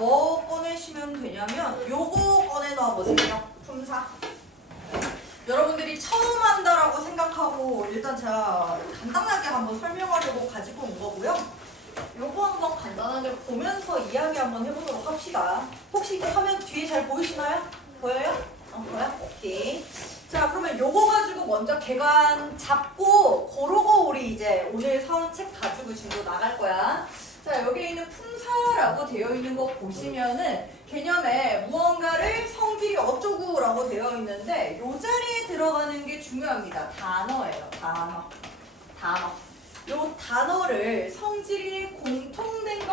뭐 꺼내시면 되냐면 요거 꺼내놔 보세요. 품사. 여러분들이 처음 한다라고 생각하고 일단 제가 간단하게 한번 설명하려고 가지고 온 거고요. 요거 한번 간단하게 보면서 이야기 한번 해보도록 합시다. 혹시 이게 화면 뒤에 잘 보이시나요? 보여요? 보여요? 오케이. 자, 그러면 요거 가지고 먼저 개관 잡고 고르고 우리 이제 오늘 사온 책 가지고 지금 나갈 거야. 자, 여기 있는 품사라고 되어 있는 거 보시면은 개념에 무언가를 성질이 어쩌구라고 되어 있는데 요 자리에 들어가는 게 중요합니다. 단어예요. 단어. 요 단어를 성질이 공통된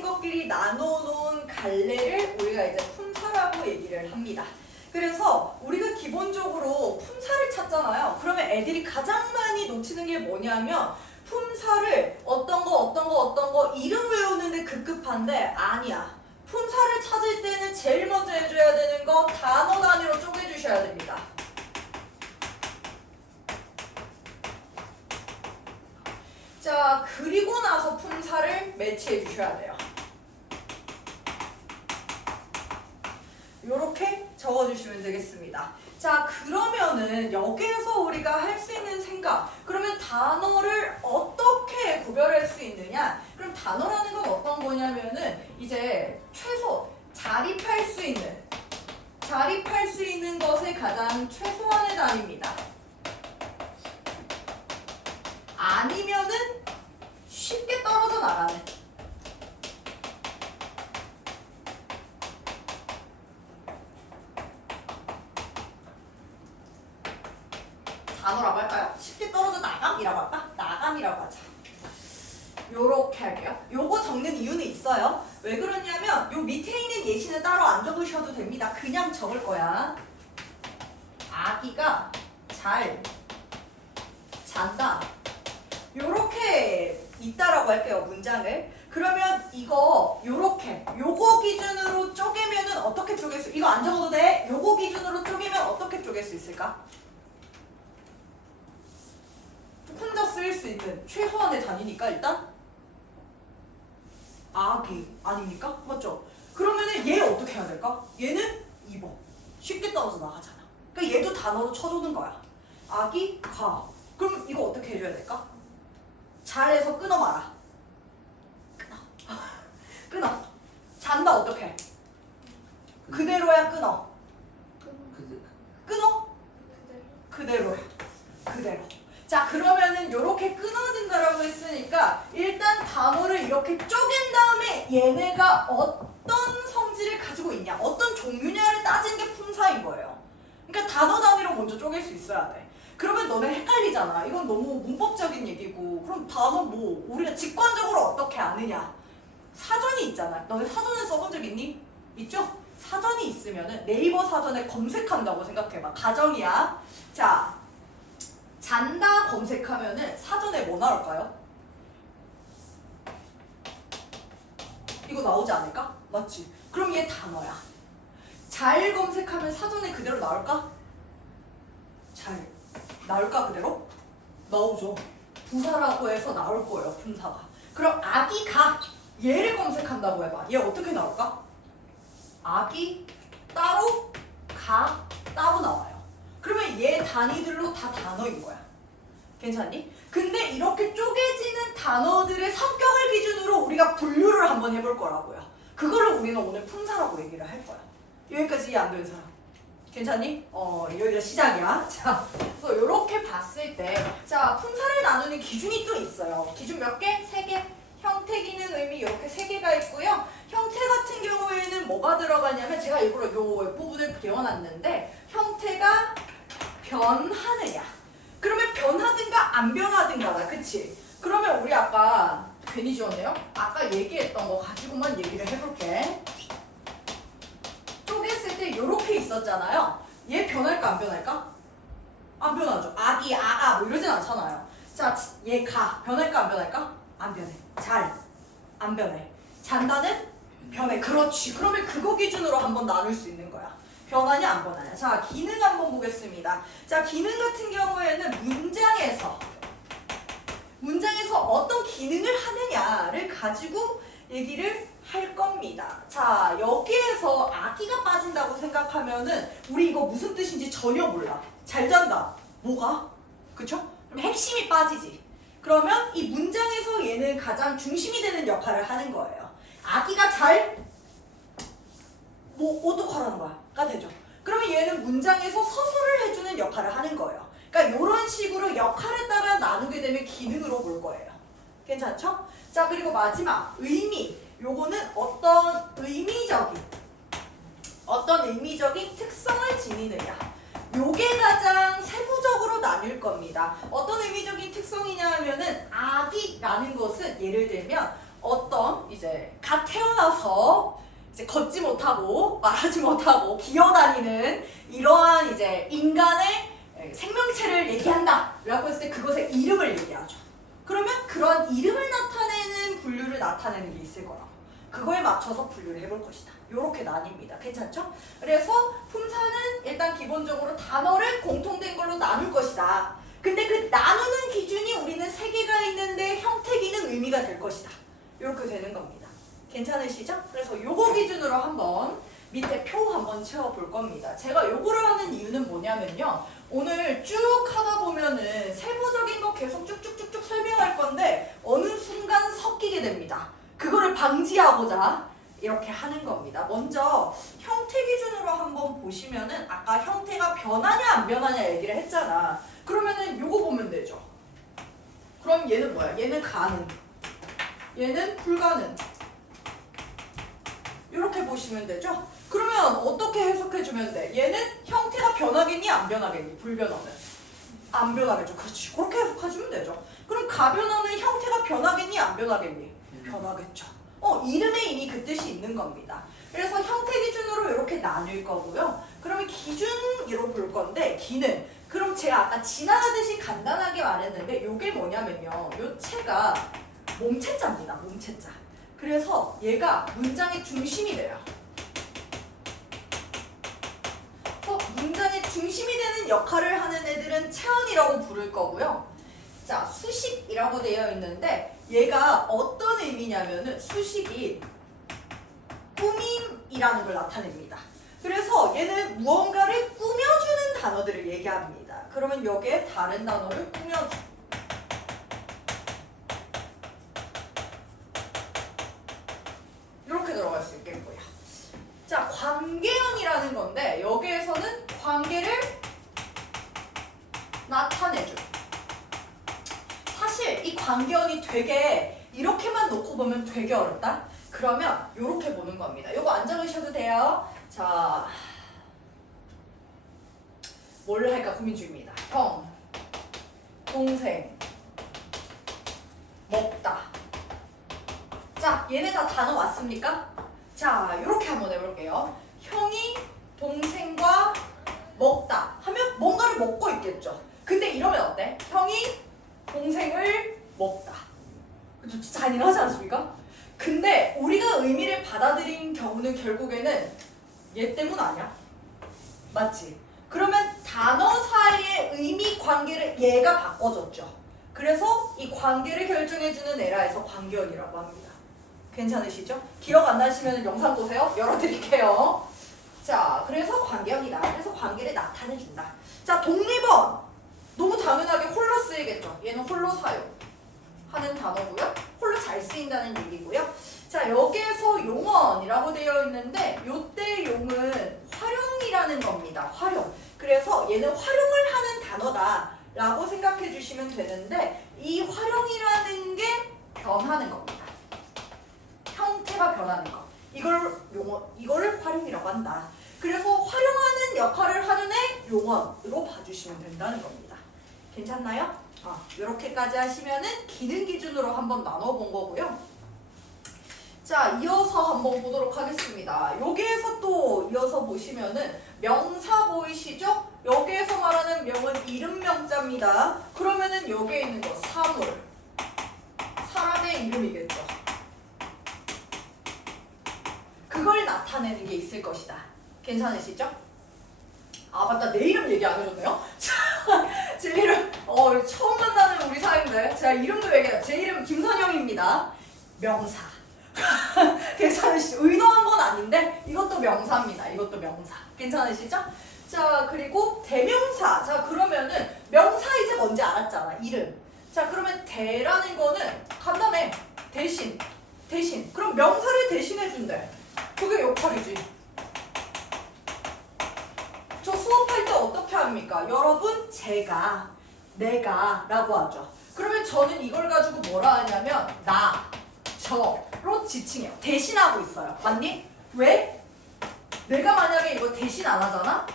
것끼리 나눠놓은 갈래를 우리가 이제 품사라고 얘기를 합니다. 그래서 우리가 기본적으로 품사를 찾잖아요. 그러면 애들이 가장 많이 놓치는 게 뭐냐면 품사를 어떤 거 이름 외우는데 급급한데 아니야. 품사를 찾을 때는 제일 먼저 해줘야 되는 거 단어 단위로 쪼개주셔야 됩니다. 자, 그리고 나서 품사를 매치해 주셔야 돼요. 요렇게 적어주시면 되겠습니다. 자, 그러면은 여기에서 우리가 할 수 있는 생각, 그러면 단어를 어떻게 구별할 수 있느냐? 그럼 단어라는 건 어떤 거냐면은 이제 최소 자립할 수 있는 것의 가장 최소한의 단위입니다. 아니면은 쉽게 떨어져 나가는. 단어라고 할까요? 쉽게 떨어져 나감이라고 할까? 나감이라고 하자. 요렇게 할게요. 요거 적는 이유는 있어요. 왜 그러냐면 요 밑에 있는 예시는 따로 안 적으셔도 됩니다. 그냥 적을 거야. 아기가 잘 잔다. 요렇게 있다라고 할게요. 문장을. 그러면 이거 요렇게 요거 기준으로 쪼개면은 어떻게 쪼갤 수? 이거 안 적어도 돼. 요거 기준으로 쪼개면 어떻게 쪼갤 수 있을까? 혼자 쓰일 수 있는 최소한의 단위니까 일단 아기 아닙니까? 맞죠? 그러면은 얘 어떻게 해야 될까? 얘는 2번 쉽게 떨어져 나가잖아. 그러니까 얘도 단어로 쳐주는 거야. 아기 가. 그럼 이거 어떻게 해줘야 될까? 잘해서 끊어봐라. 끊어. 잔다 어떻게? 그대로야 끊어. 끊어? 그대로야. 그대로. 자, 그러면은 요렇게 끊어진다라고 했으니까 일단 단어를 이렇게 쪼갠 다음에 얘네가 어떤 성질을 가지고 있냐, 어떤 종류냐를 따지는 게 품사인 거예요. 그러니까 단어 단위로 먼저 쪼갤 수 있어야 돼. 그러면 너네 헷갈리잖아. 이건 너무 문법적인 얘기고. 그럼 단어 뭐 우리가 직관적으로 어떻게 아느냐? 사전이 있잖아. 너네 사전을 써본 적 있니? 있죠? 사전이 있으면은 네이버 사전에 검색한다고 생각해봐. 가정이야. 자, 잔다 검색하면은 사전에 뭐 나올까요? 이거 나오지 않을까? 맞지? 그럼 얘 단어야. 잘 검색하면 사전에 그대로 나올까? 잘 나올까 그대로? 나오죠. 부사라고 해서 나올 거예요. 품사가. 그럼 아기 가 얘를 검색한다고 해봐. 얘 어떻게 나올까? 아기 따로 가 따로 나와요. 그러면 얘 단위들로 다 단어인 거야. 괜찮니? 근데 이렇게 쪼개지는 단어들의 성격을 기준으로 우리가 분류를 한번 해볼 거라고요. 그거를 우리는 오늘 품사라고 얘기를 할 거야. 여기까지 이해 안 되는 사람? 괜찮니? 여기가 시작이야. 자, 그래서 이렇게 봤을 때, 자, 품사를 나누는 기준이 또 있어요. 기준 몇 개? 3개. 형태, 기능, 의미 이렇게 3개가 있고요. 형태 같은 경우에는 뭐가 들어가냐면 제가 일부러 요 부분을 그려놨는데 형태가 변하느냐. 그러면 변하든가 안 변하든가다. 그치? 그러면 우리 아까 괜히 지웠네요. 아까 얘기했던 거 가지고만 얘기를 해볼게. 쪼갰을 때 요렇게 있었잖아요. 얘 변할까 안 변할까? 안 변하죠. 아기, 아가 뭐 이러진 않잖아요. 자, 얘 가. 변할까 안 변할까? 안 변해. 잘. 안 변해. 잔다는? 변해. 그렇지. 그러면 그거 기준으로 한번 나눌 수 있는 거야. 변하냐 안 변하냐. 자, 기능 한번 보겠습니다. 자, 기능 같은 경우에는 문장에서 문장에서 어떤 기능을 하느냐를 가지고 얘기를 할 겁니다. 자, 여기에서 아기가 빠진다고 생각하면은 우리 이거 무슨 뜻인지 전혀 몰라. 잘 잔다. 뭐가? 그쵸? 그럼 핵심이 빠지지. 그러면 이 문장에서 얘는 가장 중심이 되는 역할을 하는 거예요. 아기가 잘 어떡하라는 거야? 가 되죠. 그러면 얘는 문장에서 서술을 해주는 역할을 하는 거예요. 그러니까 이런 식으로 역할에 따라 나누게 되면 기능으로 볼 거예요. 괜찮죠? 자, 그리고 마지막 의미. 요거는 어떤 의미적인 특성을 지니느냐. 요게 가장 세부적으로 나뉠 겁니다. 어떤 의미적인 특성이냐 하면은 아기라는 것은 예를 들면 어떤 이제 갓 태어나서 이제 걷지 못하고 말하지 못하고 기어다니는 이러한 이제 인간의 생명체를 얘기한다 라고 했을 때 그것의 이름을 얘기하죠. 그러면 그런 이름을 나타내는 분류를 나타내는 게 있을 거라고. 그거에 맞춰서 분류를 해볼 것이다. 요렇게 나뉩니다. 괜찮죠? 그래서 품사는 일단 기본적으로 단어를 공통된 걸로 나눌 것이다. 근데 그 나누는 기준이 우리는 세 개가 있는데 형태기는 의미가 될 것이다. 요렇게 되는 겁니다. 괜찮으시죠? 그래서 요거 기준으로 한번 밑에 표 한번 채워볼 겁니다. 제가 요거를 하는 이유는 뭐냐면요. 오늘 쭉 하다 보면은 세부적인 거 계속 쭉쭉쭉쭉 설명할 건데 어느 순간 섞이게 됩니다. 그거를 방지하고자 이렇게 하는 겁니다. 먼저 형태 기준으로 한번 보시면은 아까 형태가 변하냐 안 변하냐 얘기를 했잖아. 그러면은 요거 보면 되죠. 그럼 얘는 뭐야? 얘는 가능, 얘는 불가능. 이렇게 보시면 되죠? 그러면 어떻게 해석해주면 돼? 얘는 형태가 변하겠니? 안 변하겠니? 불변하는? 안 변하겠죠. 그렇지. 그렇게 해석해주면 되죠. 그럼 가변하는 형태가 변하겠니? 안 변하겠니? 변하겠죠. 이름에 이미 그 뜻이 있는 겁니다. 그래서 형태 기준으로 이렇게 나눌 거고요. 그러면 기준으로 볼 건데 기능. 그럼 제가 아까 지나가듯이 간단하게 말했는데 이게 뭐냐면요. 요 체가 몸체자입니다. 몸체자. 그래서 얘가 문장의 중심이 돼요. 문장의 중심이 되는 역할을 하는 애들은 체언이라고 부를 거고요. 자, 수식이라고 되어 있는데 얘가 어떤 의미냐면은 수식이 꾸밈이라는 걸 나타냅니다. 그래서 얘는 무언가를 꾸며주는 단어들을 얘기합니다. 그러면 여기에 다른 단어를 꾸며주. 이렇게 들어갈 수 있겠고요. 자, 관계연이라는 건데 여기에서는 관계를 나타내줘. 사실 이 관계연이 되게 이렇게만 놓고 보면 되게 어렵다? 그러면 이렇게 보는 겁니다. 요거 안 적으셔도 돼요. 자, 뭘 할까 고민 중입니다. 형, 동생, 먹다. 자, 얘네 다 단어 왔습니까? 자, 이렇게 한번 해볼게요. 형이 동생과 먹다 하면 뭔가를 먹고 있겠죠. 근데 이러면 어때? 형이 동생을 먹다. 그쵸? 잔인하지 않습니까? 근데 우리가 의미를 받아들인 경우는 결국에는 얘 때문 아니야? 맞지? 그러면 단어 사이의 의미 관계를 얘가 바꿔줬죠. 그래서 이 관계를 결정해주는 에라에서 관계연이라고 합니다. 괜찮으시죠? 기억 안 나시면 영상 보세요. 열어드릴게요. 자, 그래서 관계연이다. 그래서 관계를 나타내준다. 자, 독립원. 너무 당연하게 홀로 쓰이겠죠. 얘는 홀로 사용하는 단어고요. 홀로 잘 쓰인다는 얘기고요. 자, 여기에서 용언이라고 되어 있는데 요때 용은 활용이라는 겁니다. 활용. 그래서 얘는 활용을 하는 단어다 라고 생각해 주시면 되는데 이 활용이라는 게 변하는 겁니다. 형태가 변하는 거. 이거를 활용이라고 한다. 그래서 활용하는 역할을 하는 애 용언으로 봐주시면 된다는 겁니다. 괜찮나요? 이렇게까지 하시면은 기능 기준으로 한번 나눠본 거고요. 자, 이어서 한번 보도록 하겠습니다. 여기에서 또 이어서 보시면은 명사 보이시죠? 여기에서 말하는 명은 이름명자입니다. 그러면은 여기에 있는 거 사물, 사람의 이름이겠죠. 그걸 나타내는 게 있을 것이다. 괜찮으시죠? 아, 맞다. 내 이름 얘기 안 해줬네요? 제 이름 처음 만나는 우리 사이인데 여러분들 제가 이름도 얘기해요. 제 이름 김선영입니다. 명사. 괜찮으시죠? 의도한 건 아닌데 이것도 명사입니다. 이것도 명사. 괜찮으시죠? 자, 그리고 대명사. 자, 그러면은 명사 이제 뭔지 알았잖아. 이름. 자, 그러면 대라는 거는 간단해. 대신. 그럼 명사를 대신해 준대. 그게 역할이지. 저 수업할 때 어떻게 합니까? 여러분, 제가, 내가 라고 하죠. 그러면 저는 이걸 가지고 뭐라 하냐면 나, 저로 지칭해요. 대신하고 있어요. 맞니? 왜? 내가 만약에 이거 대신 안 하잖아?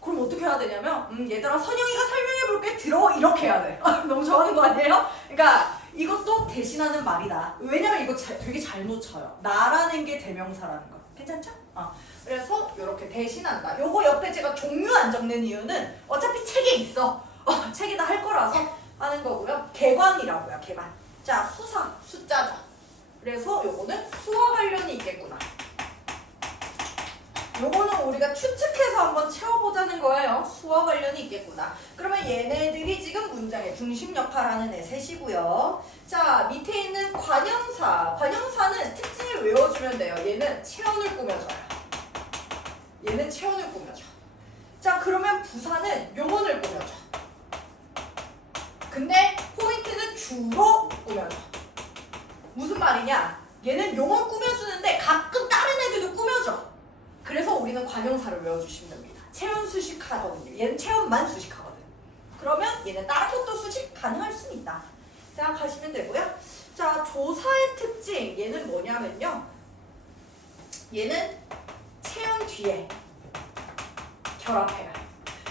그럼 어떻게 해야 되냐면 얘들아 선영이가 설명해볼게 들어 이렇게 해야 돼. 너무 좋아하는 거 아니에요? 그러니까 이것도 대신하는 말이다. 왜냐면 이거 되게 잘 놓쳐요. 나라는 게 대명사라는 거. 괜찮죠? 그래서 이렇게 대신한다. 요거 옆에 제가 종류 안 적는 이유는 어차피 책에 있어. 책에다 할 거라서 하는 거고요. 개관이라고요. 개관. 자, 수사, 숫자죠. 그래서 요거는 수와 관련이 있겠구나. 요거는 우리가 추측해서 한번 채워보자는 거예요. 수와 관련이 있겠구나. 그러면 얘네들이 지금 문장의 중심 역할하는 셋이고요. 자, 밑에 있는 관형사. 관형사는 특징을 외워주면 돼요. 얘는 체온을 꾸며줘요. 얘는 체온을 꾸며줘. 자, 그러면 부사는 용언을 꾸며줘. 근데 포인트는 주로 꾸며줘. 무슨 말이냐? 얘는 용언 꾸며주는데 가끔 다른 애들도 꾸며줘. 그래서 우리는 관형사를 외워주시면 됩니다. 체온 수식하거든요. 얘는 체온만 수식하거든. 그러면 얘는 다른 것도 수식 가능할 수 있다. 생각하시면 되고요. 자, 조사의 특징. 얘는 뭐냐면요. 얘는 체온 뒤에 결합해요.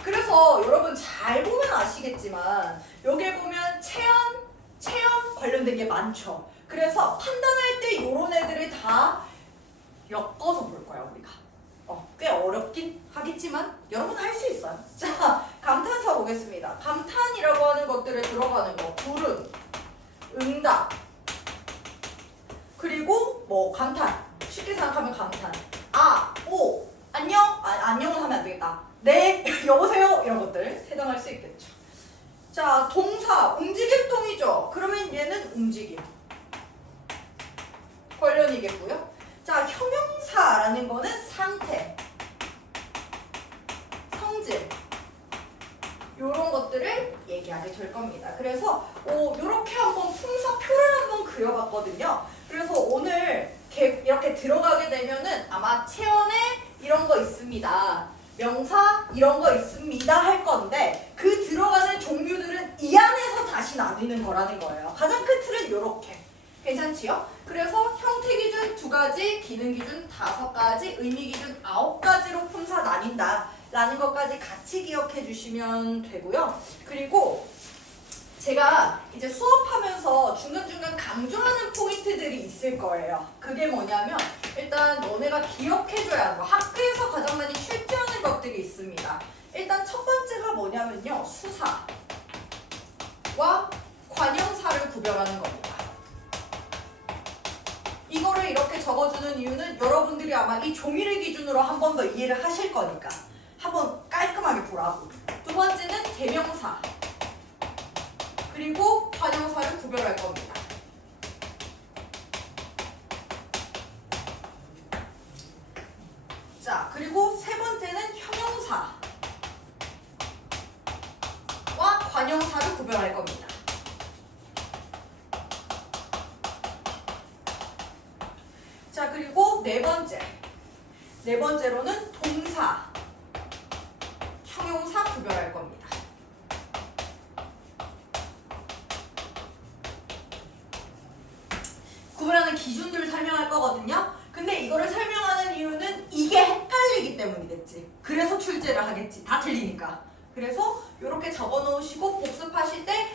그래서 여러분 잘 보면 아시겠지만 여기에 보면 체온 관련된 게 많죠. 그래서 판단할 때 이런 애들을 다 엮어서 볼 거야 우리가. 꽤 어렵긴 하겠지만 여러분 할 수 있어요. 자, 감탄사 보겠습니다. 감탄이라고 하는 것들에 들어가는 거. 불응, 응답, 그리고 뭐 감탄. 쉽게 생각하면 감탄. 오, 안녕. 안녕은 하면 안 되겠다. 네, 여보세요. 이런 것들 해당할 수 있겠죠. 자, 동사, 움직일 동이죠. 그러면 얘는 움직임 관련이겠고요. 자, 형용사라는 거는 상태, 성질 이런 것들을 얘기하게 될 겁니다. 그래서 이렇게 한번 품사표를 한번 그려봤거든요. 그래서 오늘 이렇게 들어가게 되면은 아마 체온에 이런 거 있습니다. 명사 이런 거 있습니다 할 건데 그 들어가는 종류들은 이 안에서 다시 나뉘는 거라는 거예요. 가장 큰 틀은 이렇게. 괜찮지요? 그래서 형태 기준 2가지, 기능 기준 5가지, 의미 기준 9가지로 품사 나뉜다 라는 것까지 같이 기억해 주시면 되고요. 그리고 제가 이제 수업하면서 중간중간 강조하는 포인트들이 있을 거예요. 그게 뭐냐면 일단 너네가 기억해줘야 하는 거. 학교에서 가장 많이 출제하는 것들이 있습니다. 일단 첫 번째가 뭐냐면요. 수사와 관형사를 구별하는 겁니다. 이거를 이렇게 적어주는 이유는 여러분들이 아마 이 종이를 기준으로 한 번 더 이해를 하실 거니까 한번 깔끔하게 보라고. 두 번째는 대명사 그리고 관형사를 구별할 겁니다. 자, 그리고 세 번째는 형용사와 관형사를 구별할 겁니다. 자, 그리고 네 번째로는 동사, 형용사 구별할 겁니다. 구별하는 기준들을 설명할 거거든요. 근데 이거를 설명하는 이유는 이게 헷갈리기 때문이겠지. 그래서 출제를 하겠지. 다 틀리니까. 그래서 이렇게 적어 놓으시고 복습하실 때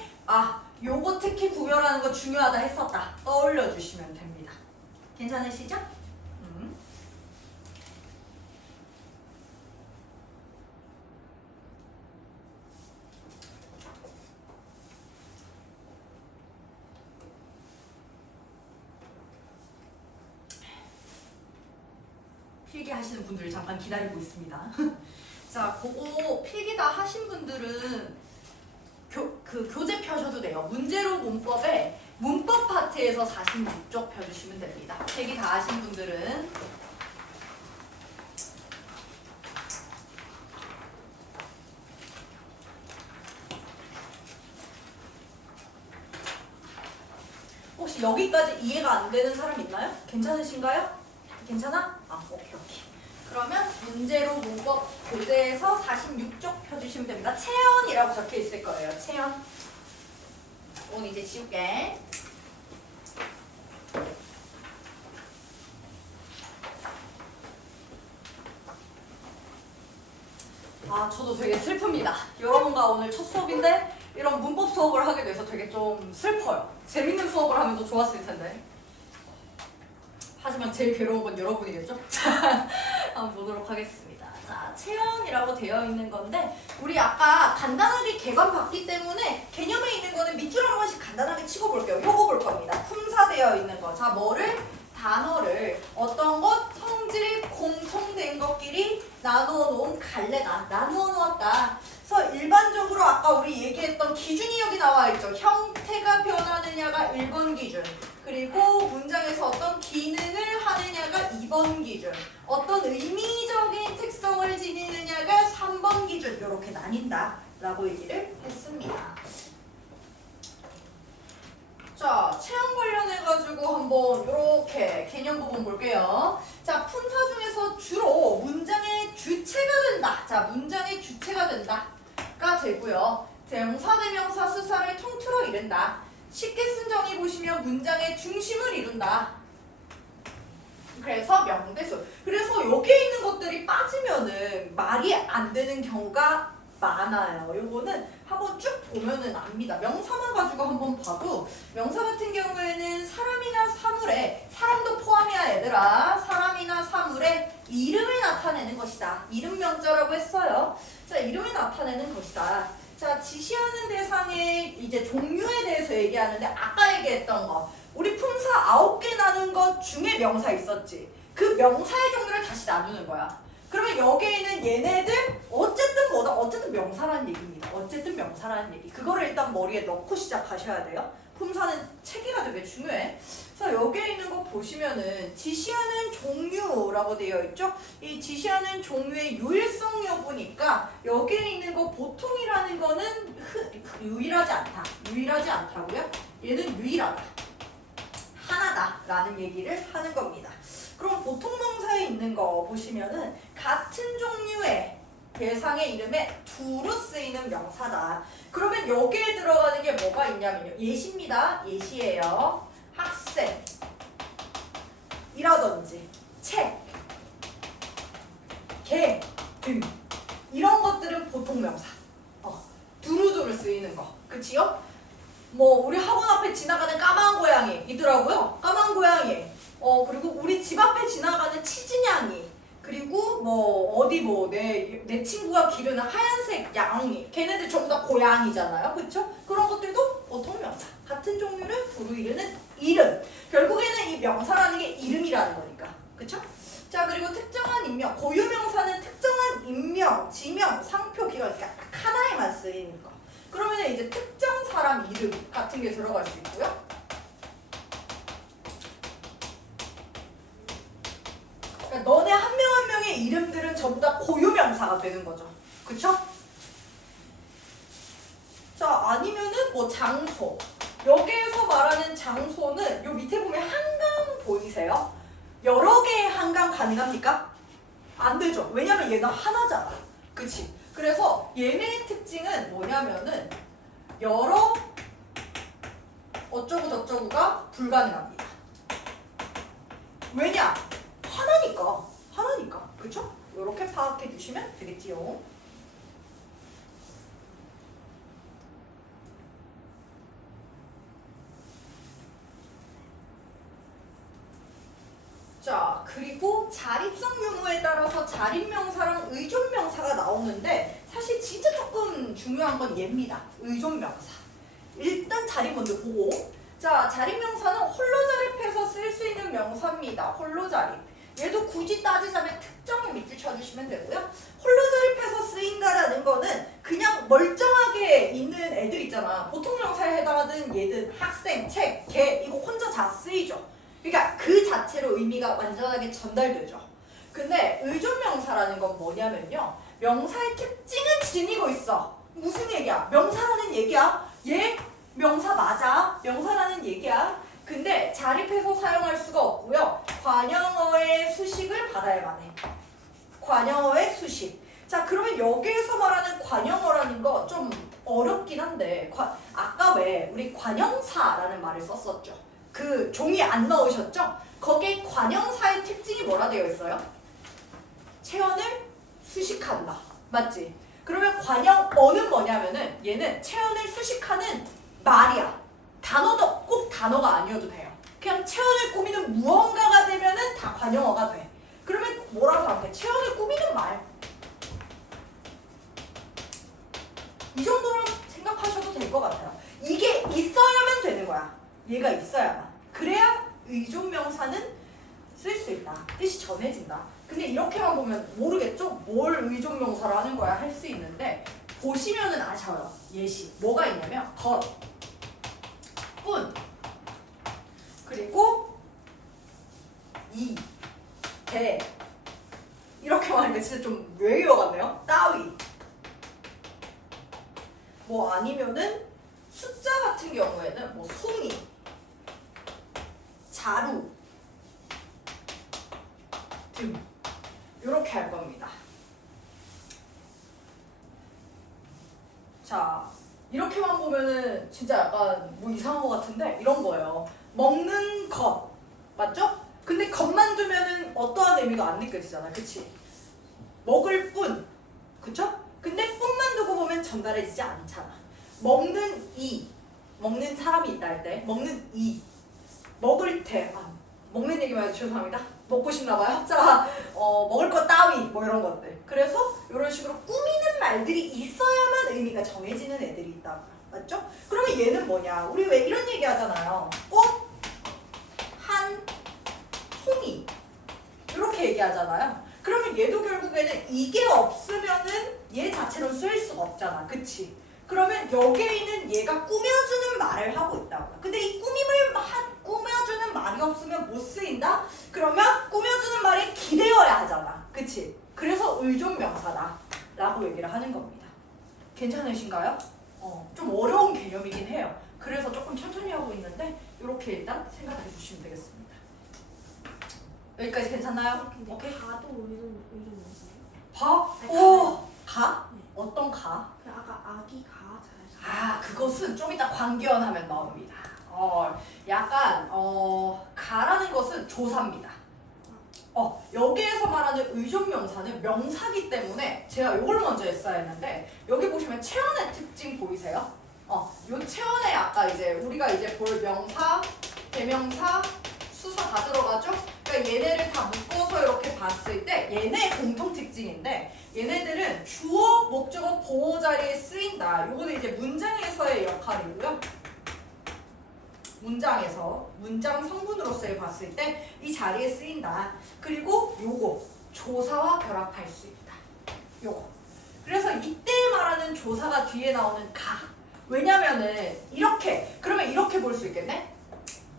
요거 특히 구별하는 거 중요하다 했었다. 떠올려 주시면 됩니다. 괜찮으시죠? 필기 하시는 분들 잠깐 기다리고 있습니다. 자, 그거 필기 다 하신 분들은 교재 펴셔도 돼요. 문제로 문법에 문법 파트에서 46쪽 펴주시면 됩니다. 얘기 다 아신 분들은 혹시 여기까지 이해가 안 되는 사람 있나요? 괜찮으신가요? 괜찮아? 오케이. 그러면 문제로 문법 교재에서 46쪽 펴주시면 됩니다. 체연이라고 적혀 있을 거예요. 체연. 오늘 이제 지울게. 저도 되게 슬픕니다. 여러분과 오늘 첫 수업인데 이런 문법 수업을 하게 돼서 되게 좀 슬퍼요. 재밌는 수업을 하면 더 좋았을 텐데. 하지만 제일 괴로운 건 여러분이겠죠? 한번 보도록 하겠습니다. 자, 체연이라고 되어 있는 건데 우리 아까 간단하게 개관 봤기 때문에 개념에 있는 거는 밑줄 한 번씩 간단하게 치고 볼게요. 요거 볼 겁니다. 품사되어 있는 거. 자, 단어를 어떤 것, 성질, 공통된 것끼리 나누어 놓은 갈래가 나누어 놓았다. 그래서 일반적으로 아까 우리 얘기했던 기준이 여기 나와 있죠. 형태가 변하느냐가 1번 기준. 그리고 문장에서 어떤 기능을 하느냐가 2번 기준. 어떤 의미적인 특성을 지니느냐가 3번 기준. 이렇게 나뉜다 라고 얘기를 했습니다. 자, 체험 관련해가지고 한번 이렇게 개념 부분 볼게요. 자, 품사 중에서 주로 문장의 주체가 된다. 자, 문장의 주체가 된다가 되고요. 대명사, 대명사, 수사를 통틀어 이룬다. 쉽게 쓴 정의 보시면 문장의 중심을 이룬다. 그래서 명대수. 그래서 여기에 있는 것들이 빠지면은 말이 안 되는 경우가 많아요. 요거는 한번 쭉 보면은 압니다. 명사만 가지고 한번 봐도 명사 같은 경우에는 사람이나 사물에 사람도 포함이야 얘들아. 사람이나 사물에 이름을 나타내는 것이다. 이름 명자라고 했어요. 자, 이름을 나타내는 것이다. 자, 지시하는 대상의 이제 종류에 대해서 얘기하는데 아까 얘기했던 거 우리 품사 9개 나눈 것 중에 명사 있었지. 그 명사의 종류를 다시 나누는 거야. 그러면 여기에 있는 얘네들 어쨌든 뭐다? 어쨌든 명사라는 얘기입니다. 어쨌든 명사라는 얘기. 그거를 일단 머리에 넣고 시작하셔야 돼요. 품사는 체계가 되게 중요해. 그래서 여기에 있는 거 보시면은 지시하는 종류라고 되어 있죠? 이 지시하는 종류의 유일성 여부니까 여기에 있는 거 보통이라는 거는 유일하지 않다. 유일하지 않다고요? 얘는 유일하다. 하나다라는 얘기를 하는 겁니다. 그럼 보통 명사에 있는 거 보시면은 같은 종류의 대상의 이름에 두루 쓰이는 명사다. 그러면 여기에 들어가는 게 뭐가 있냐면요. 예시입니다. 예시예요. 학생 이라든지 책, 개 등 이런 것들은 보통 명사. 두루두루 쓰이는 거. 그치요? 뭐 우리 학원 앞에 지나가는 까만 고양이 있더라고요. 까만 고양이. 그리고 우리 집 앞에 지나가는 치즈냥이. 그리고 뭐 어디 뭐 내 친구가 기르는 하얀색 양이. 걔네들 전부 다 고양이잖아요. 그쵸? 그런 것들도 보통 명사. 같은 종류를 두루 이르는 이름. 결국에는 이 명사라는 게 이름이라는 거니까. 그쵸? 자, 그리고 특정한 인명. 고유명사는 특정한 인명, 지명, 상표, 기관. 그러니까 딱 하나에만 쓰이는 거. 그러면 이제 특정 사람 이름 같은 게 들어갈 수 있고요. 그러니까 너네 한 명 한 명의 이름들은 전부 다 고유명사가 되는 거죠. 그쵸? 자, 아니면은 뭐 장소. 여기에서 말하는 장소는 요 밑에 보면 한강 보이세요? 여러 개의 한강 가능합니까? 안 되죠. 왜냐면 얘는 하나잖아. 그치? 그래서 얘네의 특징은 뭐냐면은 여러 어쩌고 저쩌고가 불가능합니다. 왜냐? 하나니까. 그쵸? 이렇게 파악해 주시면 되겠지요. 자, 그리고 자립성 유무에 따라서 자립명사랑 의존명사가 나오는데 사실 진짜 조금 중요한 건 얘입니다. 의존명사. 일단 자립 먼저 보고. 자, 자립명사는 홀로 자립해서 쓸 수 있는 명사입니다. 홀로 자립. 얘도 굳이 따지자면 특정에 밑줄 쳐주시면 되고요. 홀로 자립해서 쓰인다라는 거는 그냥 멀쩡하게 있는 애들 있잖아요. 있잖아. 보통 명사에 해당하는 얘든 학생, 책, 개 이거 혼자 다 쓰이죠. 그러니까 그 자체로 의미가 완전하게 전달되죠. 근데 의존명사라는 건 뭐냐면요. 명사의 특징은 지니고 있어. 무슨 얘기야? 명사라는 얘기야. 얘 명사 맞아. 명사라는 얘기야. 근데 자립해서 사용할 수가 없고요. 관형어의 수식을 받아야만 해. 관형어의 수식. 자, 그러면 여기에서 말하는 관형어라는 거 좀 어렵긴 한데 아까 왜 우리 관형사라는 말을 썼었죠? 그 종이 안 넣으셨죠? 거기에 관형사의 특징이 뭐라 되어 있어요? 체언을 수식한다. 맞지? 그러면 관형어는 뭐냐면은 얘는 체언을 수식하는 말이야. 단어도 꼭 단어가 아니어도 돼요. 그냥 체언을 꾸미는 무언가가 되면은 다 관형어가 돼. 그러면 뭐라고 생각해? 체언을 꾸미는 말. 이 정도로 생각하셔도 될 것 같아요. 이게 있어야만 되는 거야. 얘가 있어야만. 그래야 의존명사는 쓸 수 있다. 뜻이 전해진다. 근데 이렇게만 보면 모르겠죠? 뭘 의존명사로 하는 거야 할 수 있는데 보시면은 아셔요. 예시. 뭐가 있냐면 것, 뿐, 그리고 이, 대 이렇게만 하니까 진짜 좀 외계어 같네요. 따위. 뭐 아니면은 숫자 같은 경우에는 뭐 송이, 자루 등 이렇게 할 겁니다. 자, 이렇게만 보면은 진짜 약간 뭐 이상한 것 같은데 이런 거예요. 먹는 것 맞죠? 근데 것만 두면은 어떠한 의미가 안 느껴지잖아, 그치? 먹을 뿐, 그쵸? 근데 뿐만 두고 보면 전달해지지 않잖아. 먹는 이, 먹는 사람이 있다 할 때 먹는 이, 먹을 테, 먹는 얘기만 해서 죄송합니다. 먹고 싶나 봐요. 자, 먹을 거 따위 뭐 이런 것들. 그래서 이런 식으로 꾸미는 말들이 있어야만 의미가 정해지는 애들이 있다. 맞죠? 그러면 얘는 뭐냐? 우리 왜 이런 얘기 하잖아요. 꽃, 한, 송이 이렇게 얘기하잖아요. 그러면 얘도 결국에는 이게 없으면은 얘 자체로 쓰일 수가 없잖아. 그치? 그러면 여기에 있는 얘가 꾸며주는 말을 하고 있다고요. 근데 이 꾸며주는 말이 없으면 못 쓰인다? 그러면 꾸며주는 말이 기대어야 하잖아. 그치? 그래서 의존명사다 라고 얘기를 하는 겁니다. 괜찮으신가요? 좀 어려운 개념이긴 해요. 그래서 조금 천천히 하고 있는데 이렇게 일단 생각해 주시면 되겠습니다. 여기까지 괜찮나요? 근데 가도 의존명사예요? 가? 아니, 오! 가? 네. 어떤 가? 그 아까 아기 가 잘하시죠? 그것은 좀 이따 관계원하면 나옵니다. 약간 가라는 것은 조사입니다. 여기에서 말하는 의존명사는 명사기 때문에 제가 이걸 먼저 했어야 했는데 여기 보시면 체언의 특징 보이세요? 요 체언에 아까 이제 우리가 이제 볼 명사, 대명사, 수사 다 들어가죠? 그러니까 얘네를 다 묶어서 이렇게 봤을 때 얘네 공통 특징인데 얘네들은 주어, 목적어, 보호 자리에 쓰인다. 요거는 이제 문장에서의 역할이고요. 문장에서 문장 성분으로서의 봤을 때 이 자리에 쓰인다. 그리고 요거 조사와 결합할 수 있다. 요거. 그래서 이때 말하는 조사가 뒤에 나오는 가. 왜냐면은 그러면 이렇게 볼 수 있겠네?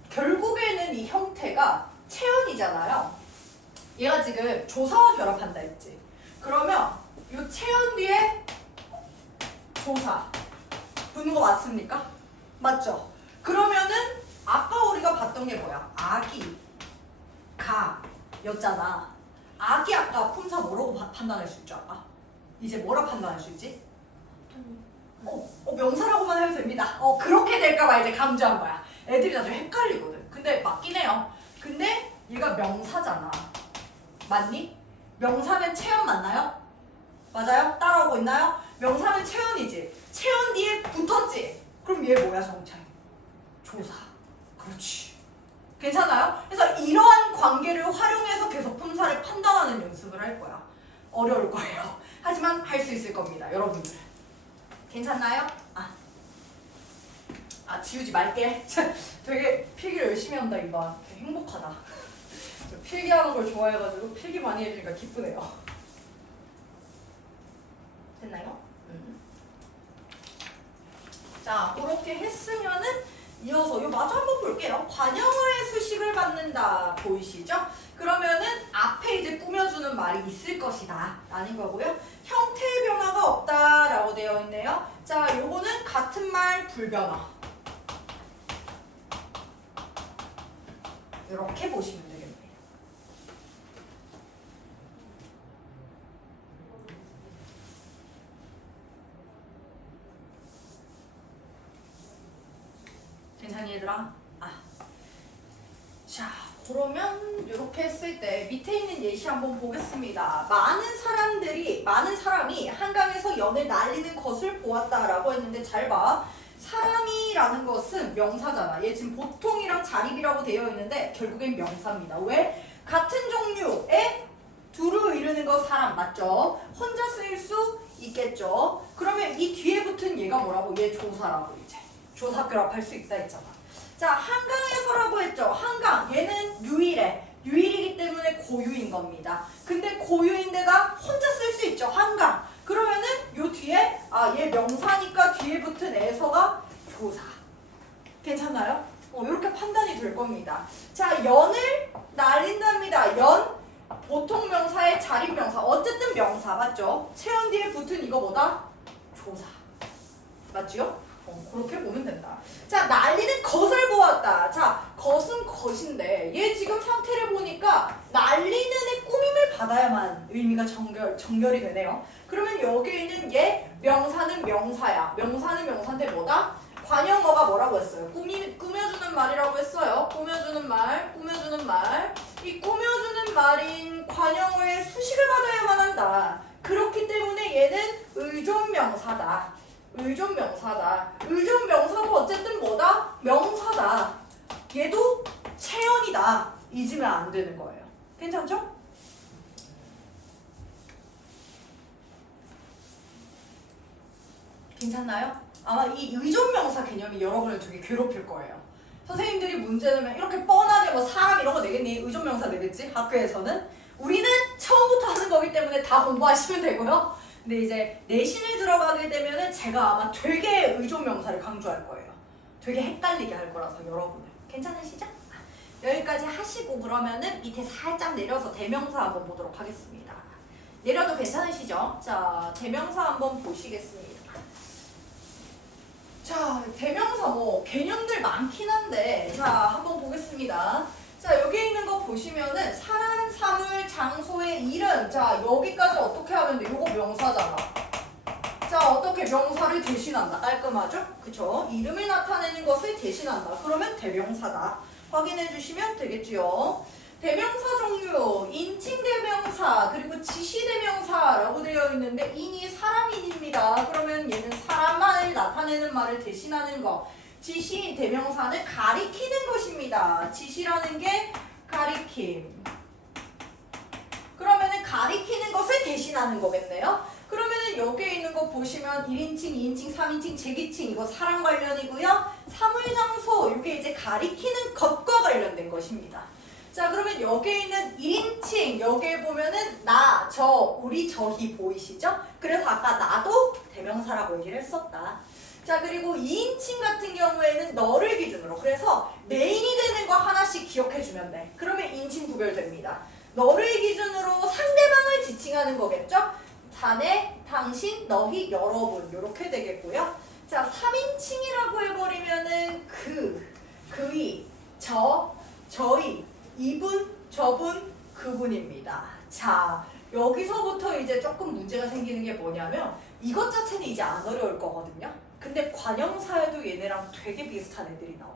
결국에는 이 형태가 체언이잖아요. 얘가 지금 조사와 결합한다 했지. 그러면 이 체언 뒤에 조사 붙는 거 맞습니까? 맞죠? 그러면은 아까 우리가 봤던 게 뭐야? 아기, 가 였잖아. 아기 아까 품사 뭐라고 판단할 수 있죠? 아까? 이제 뭐라 판단할 수 있지? 명사라고만 해도 됩니다. 그렇게 될까봐 이제 강조한 거야. 애들이 나중에 헷갈리거든. 근데 맞긴 해요. 근데 얘가 명사잖아. 맞니? 명사는 체언 맞나요? 맞아요? 따라오고 있나요? 명사는 체언이지. 체언 뒤에 붙었지. 그럼 얘 뭐야 정체? 조사. 그렇지. 괜찮아요? 그래서 이러한 관계를 활용해서 계속 품사를 판단하는 연습을 할 거야. 어려울 거예요. 하지만 할 수 있을 겁니다. 여러분들. 괜찮나요? 지우지 말게. 되게 필기 열심히 한다 이봐. 되게 행복하다. 필기하는 걸 좋아해가지고 필기 많이 해주니까 기쁘네요. 됐나요? 자, 그렇게 했으면은 이어서 요 마저 한번 볼게요. 관형어의 수식을 받는다. 보이시죠? 그러면은 앞에 이제 꾸며주는 말이 있을 것이다 라는 거고요. 형태의 변화가 없다 라고 되어 있네요. 자, 요거는 같은 말 불변화. 이렇게 보시면 되겠네요. 괜찮니 얘들아? 자, 그러면 이렇게 했을 때 밑에 있는 예시 한번 보겠습니다. 많은 사람이 한강에서 연을 날리는 것을 보았다라고 했는데 잘 봐. 사람이라는 것은 명사잖아. 얘 지금 보통이랑 자립이라고 되어 있는데 결국엔 명사입니다. 왜? 같은 종류의 두루 이르는 거 사람 맞죠? 혼자 쓰일 수 있겠죠. 그러면 이 뒤에 붙은 얘가 뭐라고? 얘 조사라고 이제. 조사그랍 할 수 있다 했잖아. 자, 한강에서라고 했죠. 한강. 얘는 유일해. 유일이기 때문에 고유인 겁니다. 근데 고유인데다 혼자 쓸 수 있죠. 한강. 그러면은 요 뒤에 얘 명사니까 뒤에 붙은 에서가 조사. 괜찮나요? 이렇게 판단이 될 겁니다. 자, 연을 날린답니다. 연 보통 명사의 자립 명사. 어쨌든 명사 맞죠? 체온 뒤에 붙은 이거 뭐다? 조사. 맞지요? 그렇게 보면 된다. 자, 날리는 것을 보았다. 자, 것은 것인데 얘 지금 상태를 보니까 날리는 애 꾸밈을 받아야만 의미가 정결이 되네요. 그러면 여기에 있는 얘 명사는 명사야. 명사는 명사인데 뭐다? 관형어가 뭐라고 했어요? 꾸며주는 말이라고 했어요. 꾸며주는 말. 이 꾸며주는 말인 관형어의 수식을 받아야만 한다. 그렇기 때문에 얘는 의존명사다. 의존명사고 어쨌든 뭐다? 명사다. 얘도 체연이다. 잊으면 안 되는 거예요. 괜찮죠? 괜찮나요? 아마 이 의존명사 개념이 여러분을 되게 괴롭힐 거예요. 선생님들이 문제 내면 이렇게 뻔하게 뭐 사람 이런 거 내겠니? 의존명사 내겠지? 학교에서는. 우리는 처음부터 하는 거기 때문에 다 공부하시면 되고요. 근데 이제 내신을 들어가게 되면은 제가 아마 되게 의존명사를 강조할 거예요. 되게 헷갈리게 할 거라서 여러분을. 괜찮으시죠? 여기까지 하시고 그러면은 밑에 살짝 내려서 대명사 한번 보도록 하겠습니다. 내려도 괜찮으시죠? 자, 대명사 한번 보시겠습니다. 자, 대명사 뭐 개념들 많긴 한데 자, 한번 보겠습니다. 자, 여기 있는 거 보시면은 사람, 사물, 장소의 이름. 자, 여기까지 어떻게 하면 돼? 요거 명사잖아. 자, 어떻게 명사를 대신한다. 깔끔하죠? 그쵸? 이름을 나타내는 것을 대신한다. 그러면 대명사다. 확인해 주시면 되겠지요. 대명사 종류, 인칭 대명사, 그리고 지시 대명사라고 되어 있는데 인이 사람인입니다. 그러면 얘는 사람만을 나타내는 말을 대신하는 거. 지시 대명사는 가리키는 것입니다. 지시라는 게 가리킴. 그러면은 가리키는 것을 대신하는 거겠네요. 그러면은 여기에 있는 거 보시면 1인칭, 2인칭, 3인칭, 제기칭 이거 사람 관련이고요. 사물, 장소 이게 이제 가리키는 것과 관련된 것입니다. 자, 그러면 여기에 있는 1인칭 여기에 보면은 나, 저, 우리, 저희 보이시죠? 그래서 아까 나도 대명사라고 얘기를 했었다. 자, 그리고 2인칭 같은 경우에는 너를 기준으로 그래서 메인이 되는 거 하나씩 기억해주면 돼. 그러면 인칭 구별됩니다. 너를 기준으로 상대방을 지칭하는 거겠죠? 자네, 당신, 너희, 여러분 이렇게 되겠고요. 자, 3인칭이라고 해버리면은 그이, 저희, 이분, 저분, 그분입니다. 자, 여기서부터 이제 조금 문제가 생기는 게 뭐냐면 이것 자체는 이제 안 어려울 거거든요. 근데 관형사에도 얘네랑 되게 비슷한 애들이 나와.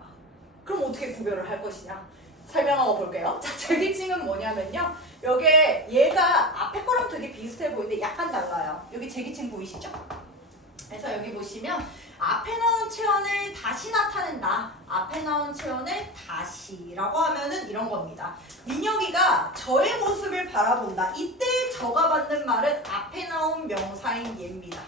그럼 어떻게 구별을 할 것이냐? 설명하고 볼게요. 자, 제기칭은 뭐냐면요. 여기에 얘가 앞에 거랑 되게 비슷해 보이는데 약간 달라요. 여기 제기칭 보이시죠? 그래서 여기 보시면 앞에 나온 체언을 다시 나타낸다. 앞에 나온 체언을 다시라고 하면은 이런 겁니다. 민혁이가 저의 모습을 바라본다. 이때 저가 받는 말은 앞에 나온 명사인 얘입니다.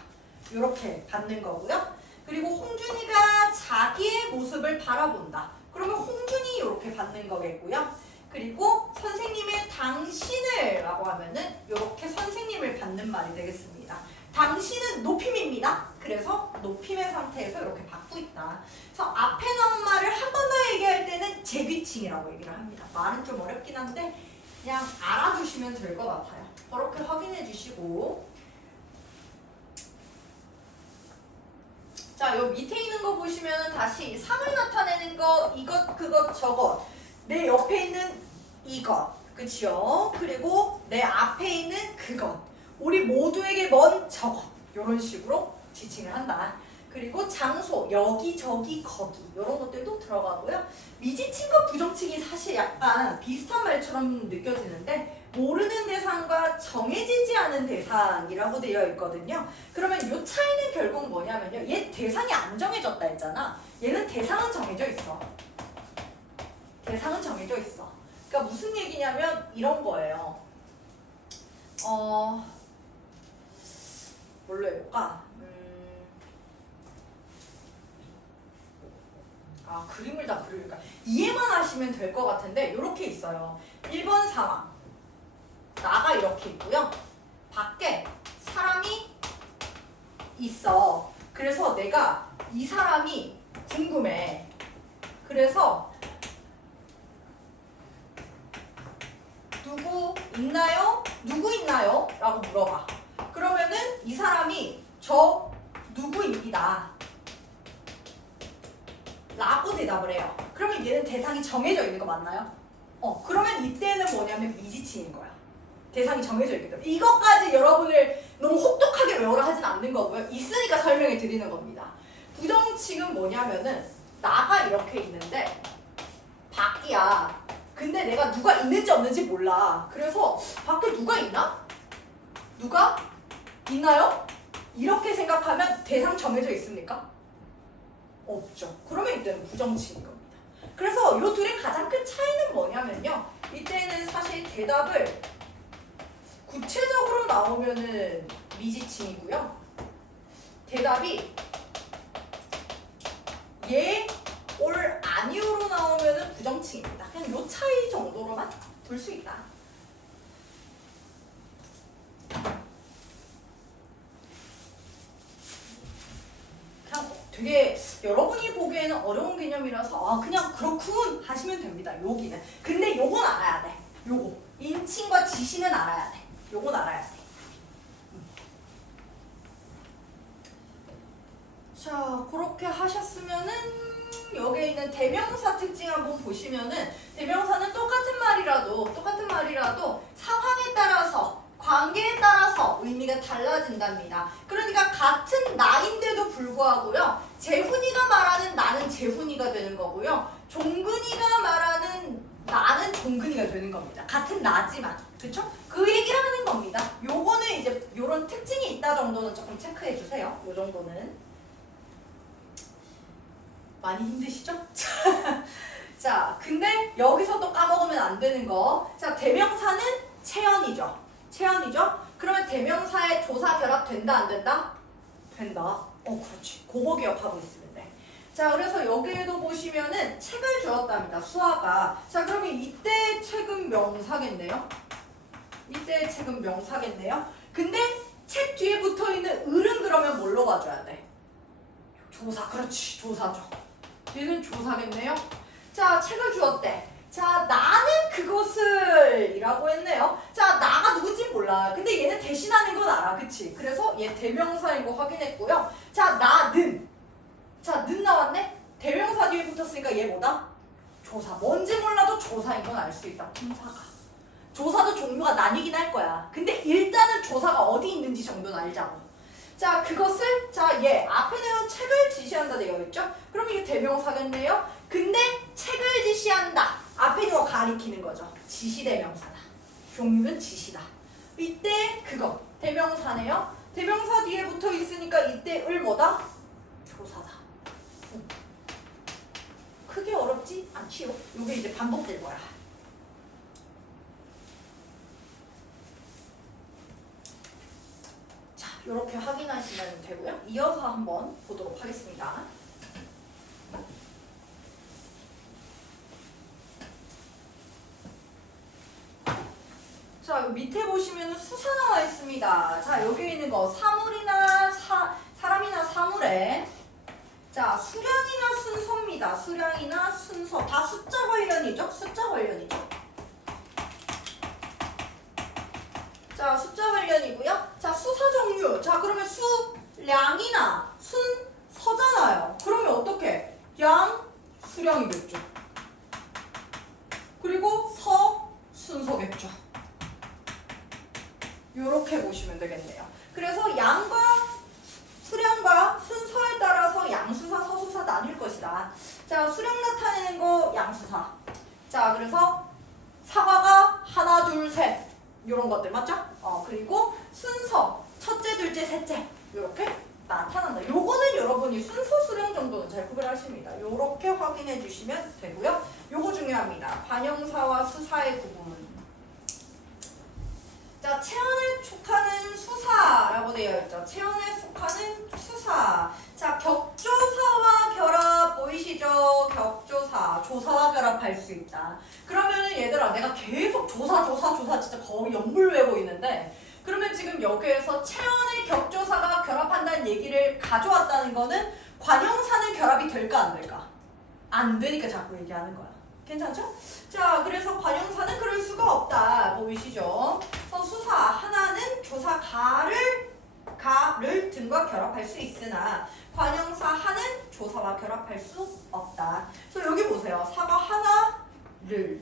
이렇게 받는 거고요. 그리고 홍준이가 자기의 모습을 바라본다. 그러면 홍준이 이렇게 받는 거겠고요. 그리고 선생님의 당신을 라고 하면은 이렇게 선생님을 받는 말이 되겠습니다. 당신은 높임입니다. 그래서 높임의 상태에서 이렇게 받고 있다. 그래서 앞에 나온 말을 한 번 더 얘기할 때는 재귀칭이라고 얘기를 합니다. 말은 좀 어렵긴 한데 그냥 알아두시면 될 것 같아요. 그렇게 확인해 주시고, 자, 요 밑에 있는 거 보시면 다시 상을 나타내는 거, 이것, 그것, 저것, 내 옆에 있는 이것, 그치요? 그리고 내 앞에 있는 그것, 우리 모두에게 먼 저것, 요런 식으로 지칭을 한다. 그리고 장소, 여기, 저기, 거기, 요런 것들도 들어가고요. 미지칭과 부정칭이 사실 약간 비슷한 말처럼 느껴지는데 모르는 대상과 정해지지 않은 대상이라고 되어 있거든요. 그러면 이 차이는 결국 뭐냐면요. 얘 대상이 안 정해졌다 했잖아. 얘는 대상은 정해져 있어. 대상은 정해져 있어. 그러니까 무슨 얘기냐면 이런 거예요. 뭘로 해볼까? 그림을 다 그리니까 이해만 하시면 될 것 같은데 이렇게 있어요. 1번 상황. 나가 이렇게 있고요. 밖에 사람이 있어. 그래서 내가 이 사람이 궁금해. 그래서 누구 있나요? 누구 있나요? 라고 물어봐. 그러면은 이 사람이 저 누구입니다. 라고 대답을 해요. 그러면 얘는 대상이 정해져 있는 거 맞나요? 그러면 이때는 뭐냐면 미지칭인 거야. 대상이 정해져 있기 때문에. 이것까지 여러분을 너무 혹독하게 외우라 하진 않는 거고요. 있으니까 설명해 드리는 겁니다. 부정칭은 뭐냐면은 나가 이렇게 있는데 밖이야. 근데 내가 누가 있는지 없는지 몰라. 그래서 밖에 누가 있나? 누가 있나요? 이렇게 생각하면 대상 정해져 있습니까? 없죠. 그러면 이때는 부정칭인 겁니다. 그래서 이 둘의 가장 큰 차이는 뭐냐면요. 이때는 사실 대답을 구체적으로 나오면은 미지칭이고요. 대답이 예, 올, 아니오로 나오면은 부정칭입니다. 그냥 요 차이 정도로만 둘 수 있다. 그냥 되게 여러분이 보기에는 어려운 개념이라서 그냥 그렇군 하시면 됩니다. 여기는. 근데 요건 알아야 돼. 요거. 인칭과 지시는 알아야 돼. 요건 알아야 돼. 자, 그렇게 하셨으면은 여기에 있는 대명사 특징 한번 보시면은 대명사는 똑같은 말이라도 상황에 따라서 관계에 따라서 의미가 달라진답니다. 그러니까 같은 나인데도 불구하고요. 재훈이가 말하는 나는 재훈이가 되는 거고요. 종근이가 말하는 나는 종근이가 되는 겁니다. 같은 나지만. 그쵸? 그 얘기를 하는 겁니다. 요거는 이제 요런 특징이 있다 정도는 조금 체크해 주세요. 요 정도는. 많이 힘드시죠? 자, 근데 여기서 또 까먹으면 안 되는 거. 자, 대명사는 체언이죠. 그러면 대명사에 조사 결합 된다, 안 된다? 된다. 그렇지. 그거 기억하고 있으면 돼. 자, 그래서 여기에도 보시면은 책을 주었답니다. 수아가. 자, 그러면 이때 책은 명사겠네요. 근데 책 뒤에 붙어있는 을은 그러면 뭘로 봐줘야 돼? 조사. 그렇지. 조사죠. 얘는 조사겠네요. 자, 책을 주었대. 자, 나는 그것을 이라고 했네요. 자, 나가 누군지 몰라. 근데 얘는 대신하는 건 알아. 그치? 그래서 얘 대명사인 거 확인했고요. 자, 나는. 자, 는 나왔네? 대명사 뒤에 붙었으니까 얘 뭐다? 조사. 뭔지 몰라도 조사인 건 알 수 있다. 품사가. 조사도 종류가 나뉘긴 할 거야. 근데 일단은 조사가 어디 있는지 정도는 알자고. 자, 그것을 얘 앞에는 책을 지시한다 되어 있죠? 그럼 이게 대명사겠네요. 근데 책을 지시한다. 앞에 이거 가리키는 거죠. 지시대명사다. 종류는 지시다. 이때 그거 대명사네요. 대명사 뒤에 붙어 있으니까 이때 을 뭐다? 조사다. 크게 어렵지 않지요? 이게 이제 반복될 거야. 이렇게 확인하시면 되고요. 이어서 한번 보도록 하겠습니다. 자, 밑에 보시면 수사 나와 있습니다. 자, 여기 있는 거 사물이나 사람이나 사물에 자, 수량이나 순서입니다. 수량이나 순서. 다 숫자 관련이죠? 숫자 관련이죠. 자, 숫자 관련이고요. 자, 수사 종류. 자, 그러면 수량이나 순서잖아요. 그러면 어떻게? 양, 수량이겠죠. 그리고 서, 순서겠죠. 요렇게 보시면 되겠네요. 그래서 양과 수량과 순서에 따라서 양수사, 서수사 나뉠 것이다. 자, 수량 나타내는 거 양수사. 자, 그래서 사과가 하나, 둘, 셋 요런 것들 맞죠? 그리고 순서 첫째, 둘째, 셋째 요렇게 나타난다. 요거는 여러분이 순서 수량 정도는 잘 구별하십니다. 요렇게 확인해 주시면 되고요. 요거 중요합니다. 관형사와 수사의 구분. 자, 체온에 속하는 수사라고 되어 있죠. 체온에 속하는 수사. 자, 격조사와 결합 보이시죠? 격조사. 조사와 결합할 수 있다. 그러면은 얘들아, 내가 계속 조사 진짜 거의 연물 외고 있는데, 그러면 지금 여기에서 체온의 격조사가 결합한다는 얘기를 가져왔다는 거는 관형사는 결합이 될까 안 될까? 안 되니까 자꾸 얘기하는 거야. 괜찮죠? 자, 그래서 관형사는 그럴 수가 없다. 보이시죠? 그래서 수사 하나는 조사 가를 등과 결합할 수 있으나 관형사 하는 조사와 결합할 수 없다. 그래서 여기 보세요. 사과 하나를.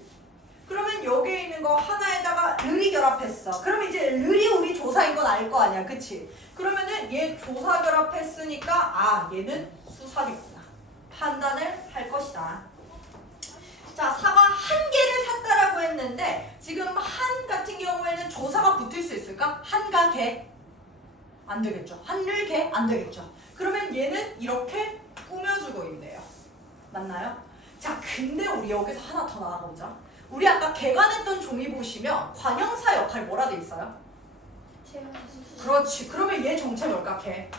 그러면 여기에 있는 거 하나에다가 르이 결합했어. 그럼 이제 르이 우리 조사인 건 알 거 아니야. 그치? 그러면은 얘 조사 결합했으니까 아, 얘는 수사겠구나. 판단을 할 것이다. 자, 사과 한 개를 샀다라고 했는데 지금 한 같은 경우에는 조사가 붙을 수 있을까? 한가 개? 안 되겠죠. 한를 개? 안 되겠죠. 그러면 얘는 이렇게 꾸며주고 있네요. 맞나요? 자, 근데 우리 여기서 하나 더 나가보자. 우리 아까 개관했던 종이 보시면 관형사 역할 뭐라 돼 있어요? 그렇지. 그러면 얘 정체 뭘까? 개.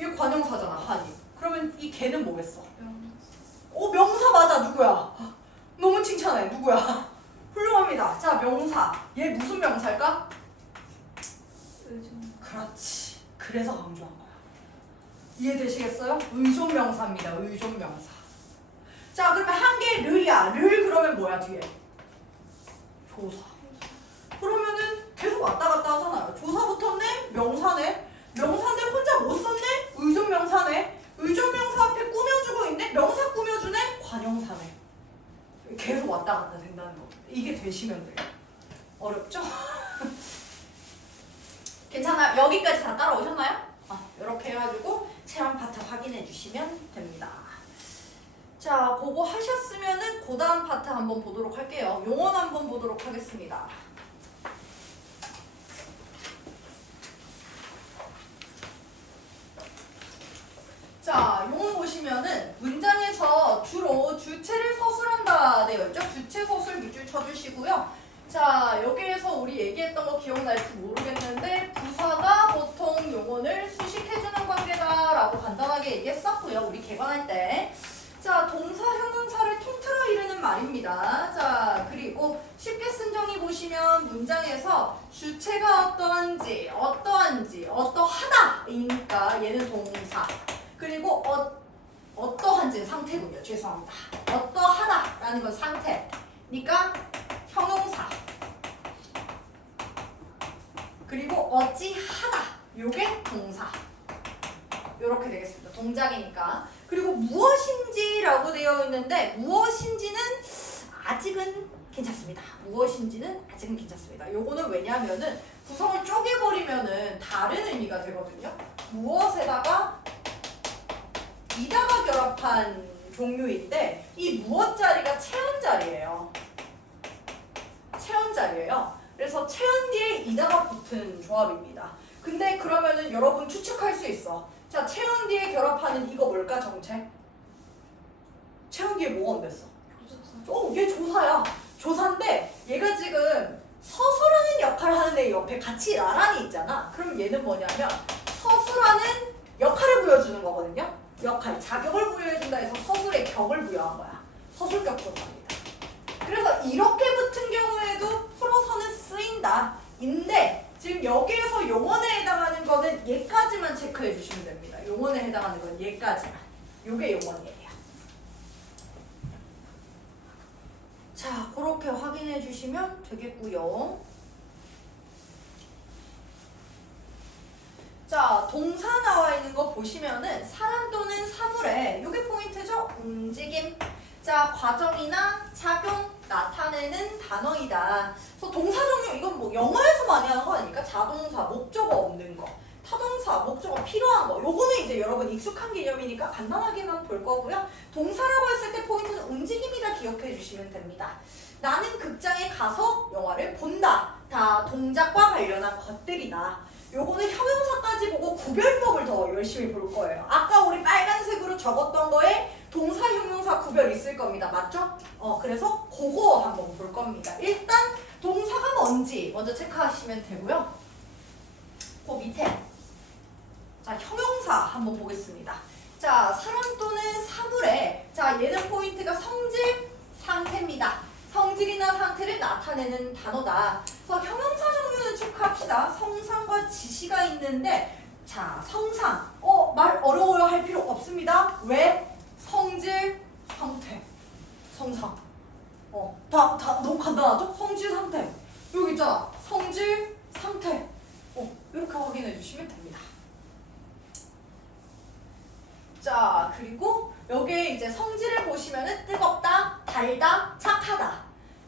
얘 관형사잖아. 한이. 그러면 이 개는 뭐겠어? 명사 맞아. 누구야? 너무 칭찬해. 누구야? 훌륭합니다. 자, 명사. 얘 무슨 명사일까? 그렇지. 그래서 강조한 거야. 이해되시겠어요? 의존명사입니다. 의존명사. 자, 그러면 한 개 르야. 를 그러면 뭐야 뒤에? 조사. 그러면은 계속 왔다 갔다 하잖아요. 조사 붙었네? 명사네? 명사인데 혼자 못 썼네? 의존명사네? 의존명사 앞에 꾸며주고 있네? 명사 꾸며주네? 관형사네. 계속 왔다 갔다 된다는 거. 이게 되시면 돼요. 어렵죠? 괜찮아요? 여기까지 다 따라오셨나요? 이렇게 해가지고 체험 파트 확인해 주시면 됩니다. 자, 그거 하셨으면은 그 다음 파트 한번 보도록 할게요. 용언 한번 보도록 하겠습니다. 자, 용언 보시면은 문장에서 주로 주체를 서술한다 되어 있죠. 주체 서술 밑줄 쳐주시고요. 자, 여기에서 우리 얘기했던 거 기억날지 모르겠는데 부사가 보통 용언을 수식해주는 관계다라고 간단하게 얘기했었고요. 우리 개관할 때. 자, 동사, 형용사를 통틀어 이르는 말입니다. 자, 그리고 쉽게 쓴 정의 보시면 문장에서 주체가 어떠한지, 어떠하다이니까 얘는 동사. 그리고 어떠한지 상태군요. 죄송합니다. 어떠하다라는 건 상태니까 형용사. 그리고 어찌하다. 요게 동사. 요렇게 되겠습니다. 동작이니까. 그리고 무엇인지라고 되어 있는데 무엇인지는 아직은 괜찮습니다. 요거는 왜냐하면은 구성을 쪼개버리면은 다른 의미가 되거든요. 무엇에다가 이다가 결합한 종류인데 이 무엇 자리가 체온 자리예요. 그래서 체온 뒤에 이다가 붙은 조합입니다. 근데 그러면은 여러분 추측할 수 있어. 자, 체온 뒤에 결합하는 이거 뭘까 정체? 체온 뒤에 뭐가 온댔어? 얘 조사야. 조사인데 얘가 지금 서술하는 역할을 하는 애 옆에 같이 나란히 있잖아. 그럼 얘는 뭐냐면 서술하는 역할을 보여주는 거거든요. 역할, 자격을 부여해준다 해서 서술의 격을 부여한 거야. 서술격 조사입니다. 그래서 이렇게 붙은 경우에도 풀어서는 쓰인다. 인데 지금 여기에서 용언에 해당하는 거는 얘까지만 체크해 주시면 됩니다. 용언에 해당하는 건 얘까지만. 요게 용언이에요. 자, 그렇게 확인해 주시면 되겠고요. 자, 동사 나와 있는 거 보시면은 사람 또는 사물에 요게 포인트죠? 움직임. 자, 과정이나 작용, 나타내는 단어이다. 그래서 동사 종류 이건 뭐 영어에서 많이 하는 거 아닙니까? 자동사, 목적어 없는 거. 타동사, 목적어 필요한 거. 요거는 이제 여러분 익숙한 개념이니까 간단하게만 볼 거고요. 동사라고 했을 때 포인트는 움직임이라 기억해 주시면 됩니다. 나는 극장에 가서 영화를 본다. 다 동작과 관련한 것들이다. 요거는 형용사까지 보고 구별법을 더 열심히 볼 거예요. 아까 우리 빨간색으로 적었던 거에 동사, 형용사 구별 있을 겁니다. 맞죠? 그래서 그거 한번 볼 겁니다. 일단 동사가 뭔지 먼저 체크하시면 되고요. 그 밑에 자, 형용사 한번 보겠습니다. 자, 사람 또는 사물에 자, 얘는 포인트가 성질, 상태입니다. 성질이나 상태를 나타내는 단어다. 그래서 형용사 종류는 체크합시다. 성상과 지시가 있는데 자, 성상. 말 어려워요 할 필요 없습니다. 왜? 성질, 상태. 성상. 다 너무 간단하죠? 성질, 상태. 여기 있잖아. 성질, 상태. 이렇게 확인해 주시면 됩니다. 자, 그리고 여기에 이제 성질을 보시면은 뜨겁다, 달다, 착하다.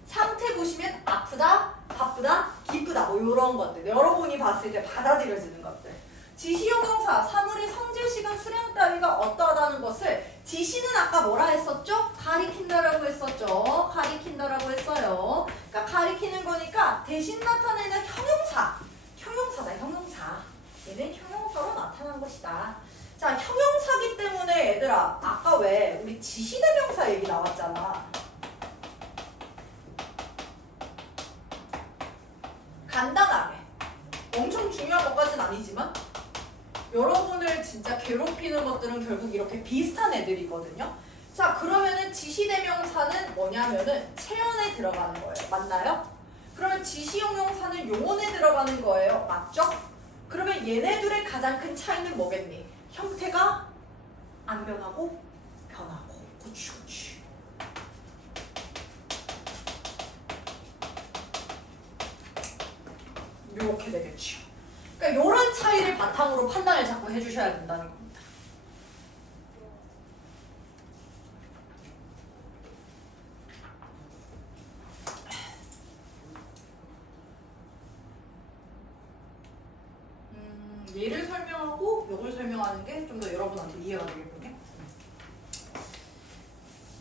상태 보시면 아프다, 바쁘다, 기쁘다. 뭐 이런 것들. 여러분이 봤을 때 받아들여지는 것들. 지시형용사, 사물의 성질, 시간, 수량 따위가 어떠하다는 것을 지시는 아까 뭐라 했었죠? 가리킨다라고 했었죠. 가리킨다라고 했어요. 그러니까 가리키는 거니까 대신 나타내는 형용사. 형용사다, 형용사. 얘는 형용사로 나타난 것이다. 자, 형용사기 때문에 얘들아 아까 왜 우리 지시대명사 얘기 나왔잖아. 간단하게 엄청 중요한 것까지는 아니지만 여러분을 진짜 괴롭히는 것들은 결국 이렇게 비슷한 애들이거든요. 자, 그러면은 지시대명사는 뭐냐면은 체언에 들어가는 거예요. 맞나요? 그러면 지시형용사는 용언에 들어가는 거예요. 맞죠? 그러면 얘네들의 가장 큰 차이는 뭐겠니? 형태가 안 변하고 변하고. 그치. 이렇게 되겠죠. 그러니까 이런 차이를 바탕으로 판단을 자꾸 해주셔야 된다는 겁니다. 얘를 설명하고 요걸 설명하는 게 좀 더 여러분한테 이해가 되겠군요.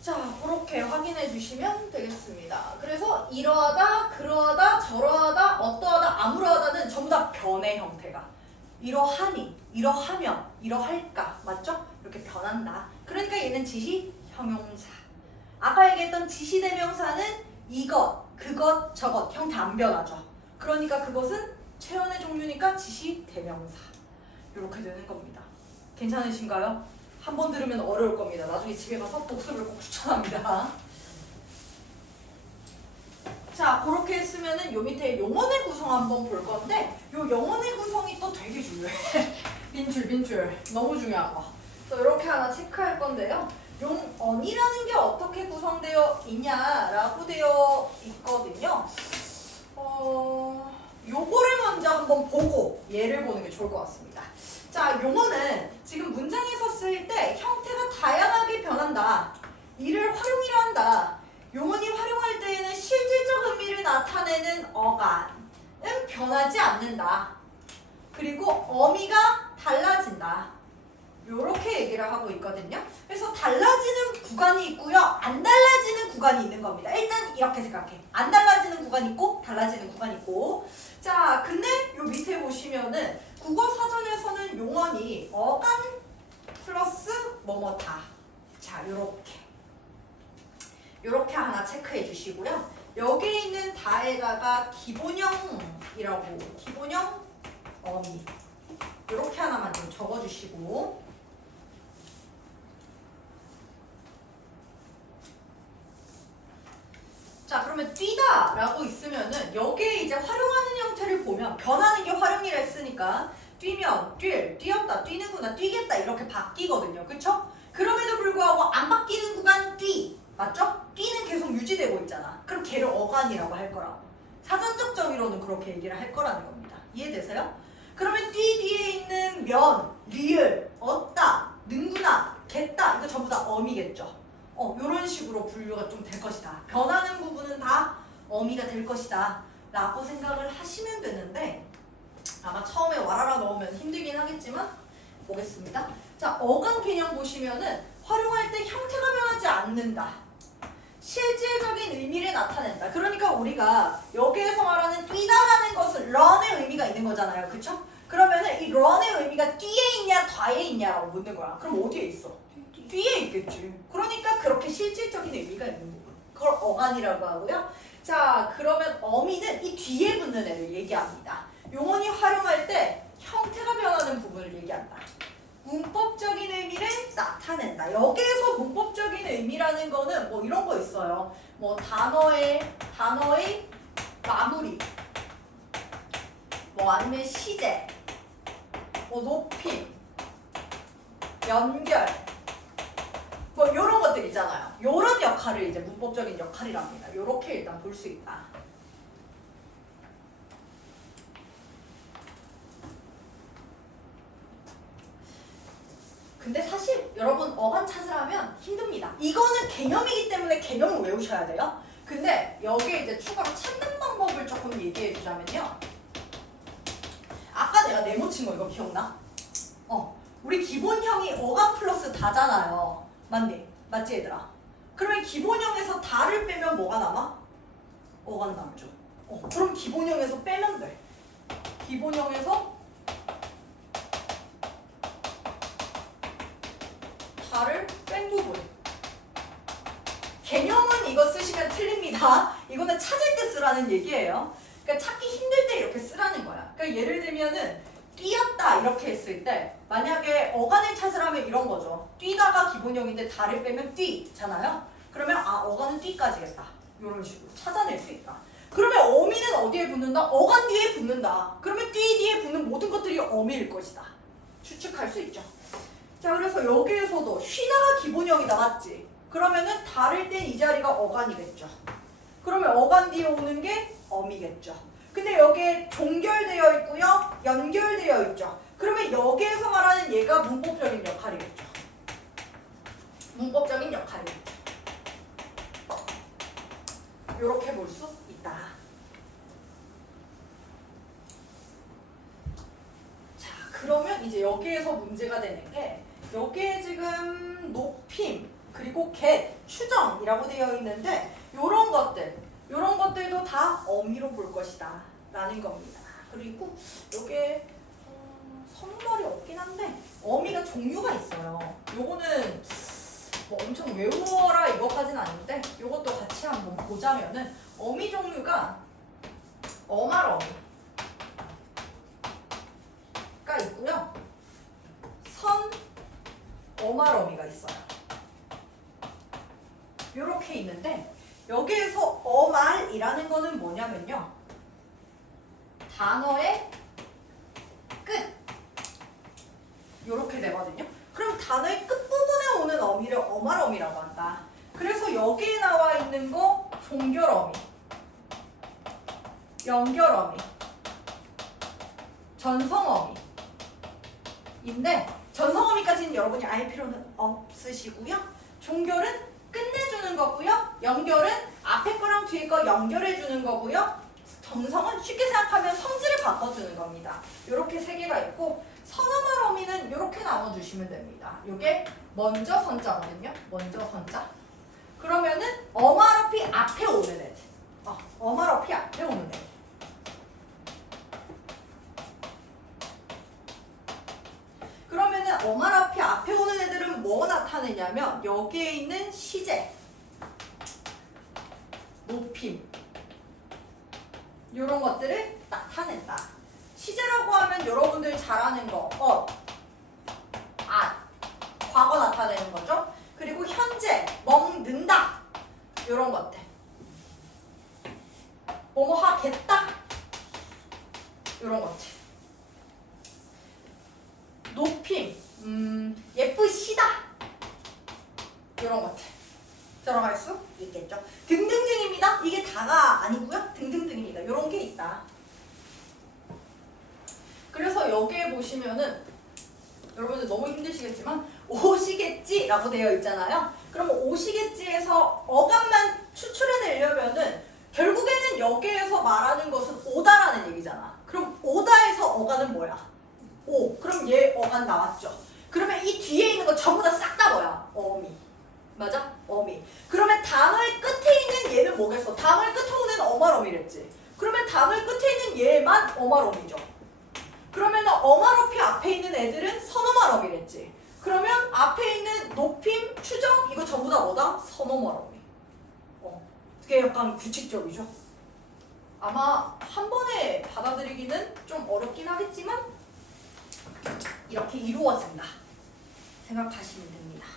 자, 그렇게 확인해 주시면 되겠습니다. 그래서 이러하다, 그러하다, 저러하다, 어떠하다, 아무러하다는 전부 다 변의 형태가. 이러하니, 이러하면, 이러할까. 맞죠? 이렇게 변한다. 그러니까 얘는 지시 형용사. 아까 얘기했던 지시대명사는 이것, 그것, 저것 형태 안 변하죠. 그러니까 그것은 체언의 종류니까 지시대명사. 이렇게 되는 겁니다. 괜찮으신가요? 한 번 들으면 어려울 겁니다. 나중에 집에 가서 복습을 꼭 추천합니다. 자, 그렇게 했으면은 요 밑에 용언의 구성 한번 볼 건데 요 용언의 구성이 또 되게 중요해. 빈줄 너무 중요한 거. 그래서 이렇게 하나 체크할 건데요. 용언이라는 게 어떻게 구성되어 있냐라고 되어 있거든요. 요거를 먼저 한번 보고 얘를 보는 게 좋을 것 같습니다. 자, 용어는 지금 문장에서 쓸 때 형태가 다양하게 변한다. 이를 활용이라 한다. 용언이 활용할 때에는 실질적 의미를 나타내는 어간은 변하지 않는다. 그리고 어미가 달라진다. 요렇게 얘기를 하고 있거든요. 그래서 달라지는 구간이 있고요. 안 달라지는 구간이 있는 겁니다. 일단 이렇게 생각해. 안 달라지는 구간이 있고 달라지는 구간이 있고. 자, 근데 요 밑에 보시면은 국어사전에서는 용언이 어간 플러스 뭐뭐다. 자, 요렇게 하나 체크해 주시고요. 여기에 있는 다에다가 기본형이라고 기본형 어미 요렇게 하나만 좀 적어주시고 자, 그러면 뛰다 라고 있으면은 여기에 이제 활용하는 형태를 보면 변하는 게 활용이라 했으니까 뛰면 뛰었다, 뛰는구나, 뛰겠다 이렇게 바뀌거든요. 그쵸? 그럼에도 불구하고 안 바뀌는 구간 뛰. 맞죠? 뛰는 계속 유지되고 있잖아. 그럼 걔를 어간이라고 할 거라고. 사전적 정의로는 그렇게 얘기를 할 거라는 겁니다. 이해되세요? 그러면 뛰 뒤에 있는 면, 리을, 얻다, 능구나, 겠다 이거 전부 다 어미겠죠. 요런 식으로 분류가 좀 될 것이다. 변하는 부분은 다 어미가 될 것이다 라고 생각을 하시면 되는데 아마 처음에 와라라 넣으면 힘들긴 하겠지만 보겠습니다. 자, 어간 개념 보시면은 활용할 때 형태가 변하지 않는다. 실질적인 의미를 나타낸다. 그러니까 우리가 여기에서 말하는 뛰다라는 것은 run의 의미가 있는 거잖아요. 그쵸? 그러면은 이 run의 의미가 뒤에 있냐 뒤에 있냐라고 묻는 거야. 그럼 어디에 있어? 뒤에 있겠지. 그러니까 그렇게 실질적인 의미가 있는 부분. 그걸 어간이라고 하고요. 자, 그러면 어미는 이 뒤에 붙는 애를 얘기합니다. 용언이 활용할 때 형태가 변하는 부분을 얘기한다. 문법적인 의미를 나타낸다. 여기에서 문법적인 의미라는 거는 뭐 이런 거 있어요. 뭐 단어의 마무리, 뭐 아니면 시제, 뭐 높임, 연결, 뭐 이런 것들 있잖아요. 이런 역할을 이제 문법적인 역할이랍니다. 이렇게 일단 볼 수 있다. 근데 사실 여러분 어간 찾으라면 힘듭니다. 이거는 개념이기 때문에 개념을 외우셔야 돼요. 근데 여기에 이제 추가로 찾는 방법을 조금 얘기해 주자면요. 아까 내가 네모 친 거 이거 기억나? 우리 기본형이 어간 플러스 다잖아요. 맞니? 맞지 얘들아? 그러면 기본형에서 다를 빼면 뭐가 남아? 어간 남죠. 그럼 기본형에서 빼면 돼. 기본형에서 다를 뺀 부분. 개념은 이거 쓰시면 틀립니다. 이거는 찾을 때 쓰라는 얘기예요. 그러니까 찾기 힘들 때 이렇게 쓰라는 거야. 그러니까 예를 들면은 뛰었다 이렇게 했을 때 만약에 어간을 찾으라면 이런 거죠. 뛰다가 기본형인데 다를 빼면 뛰잖아요. 그러면 어간은 뛰까지겠다. 이런 식으로 찾아낼 수 있다. 그러면 어미는 어디에 붙는다? 어간 뒤에 붙는다. 그러면 뛰 뒤에 붙는 모든 것들이 어미일 것이다. 추측할 수 있죠. 자, 그래서 여기에서도 쉬다가 기본형이다. 맞지? 그러면은 다를 땐 이 자리가 어간이겠죠. 그러면 어간 뒤에 오는 게 어미겠죠. 근데 여기에 종결되어 있고요. 연결되어 있죠. 그러면 여기에서 말하는 얘가 문법적인 역할이겠죠. 문법적인 역할이겠죠. 이렇게 볼 수 있다. 자, 그러면 이제 여기에서 문제가 되는 게 여기에 지금 높임 그리고 겟, 추정이라고 되어 있는데 이런 것들도 다 어미로 볼 것이다 라는 겁니다. 그리고 이게 선말이 없긴 한데 어미가 종류가 있어요. 요거는 뭐 엄청 외워라 이거까지는 아닌데 요것도 같이 한번 보자면은 어미 종류가 어말어미가 있고요. 선 어말어미가 있어요. 요렇게 있는데 여기에서 어말이라는 거는 뭐냐면요. 단어의 끝 요렇게 되거든요. 그럼 단어의 끝부분에 오는 어미를 어말어미라고 한다. 그래서 여기에 나와 있는 거 종결어미, 연결어미, 전성어미인데 전성어미까지는 여러분이 알 필요는 없으시고요. 종결은 끝내주는 거고요. 연결은 앞에 거랑 뒤에 거 연결해주는 거고요. 전성은 쉽게 생각하면 성질을 바꿔주는 겁니다. 이렇게 세 개가 있고 선어말 어미는 이렇게 나눠주시면 됩니다. 이게 먼저 선자거든요. 먼저 선자. 그러면은 어말어피 앞에 오는 애들. 어말어피 앞에 오는 애들. 그러면은 어말어피 앞에 오는 애들은 뭐 나타내냐면 여기에 있는 시제, 높임 이런 것들을 나타낸다. 시제라고 하면 여러분들 잘 아는 거 과거 나타내는 거죠. 그리고 현재, 먹는다 이런 것들 뭐뭐 하겠다 이런 것들. 높임, 예쁘시다. 이런 것들 들어갈 수 있겠죠. 등등등입니다. 이게 다가 아니고요. 등등등입니다. 이런 게 있다. 그래서 여기에 보시면은 여러분들 너무 힘드시겠지만 오시겠지라고 되어 있잖아요. 그러면 오시겠지에서 어감만 추출해내려면은 결국에는 여기에서 말하는 것은 오다라는 얘기잖아. 그럼 오다에서 어간은 뭐야? 오. 그럼 얘 어간 나왔죠. 그러면 이 뒤에 있는 거 전부 다 싹 다 뭐야? 어미. 맞아? 어미. 그러면 담을 끝에 있는 얘는 뭐겠어? 담을 끝에 오는 어말어미랬지. 그러면 담을 끝에 있는 얘만 어말어미죠. 그러면 어말어피 앞에 있는 애들은 선어말어미랬지. 그러면 앞에 있는 높임, 추정 이거 전부 다 뭐다? 선어말어미. 그게 약간 규칙적이죠. 아마 한 번에 받아들이기는 좀 어렵긴 하겠지만 이렇게 이루어진다 생각하시면 됩니다.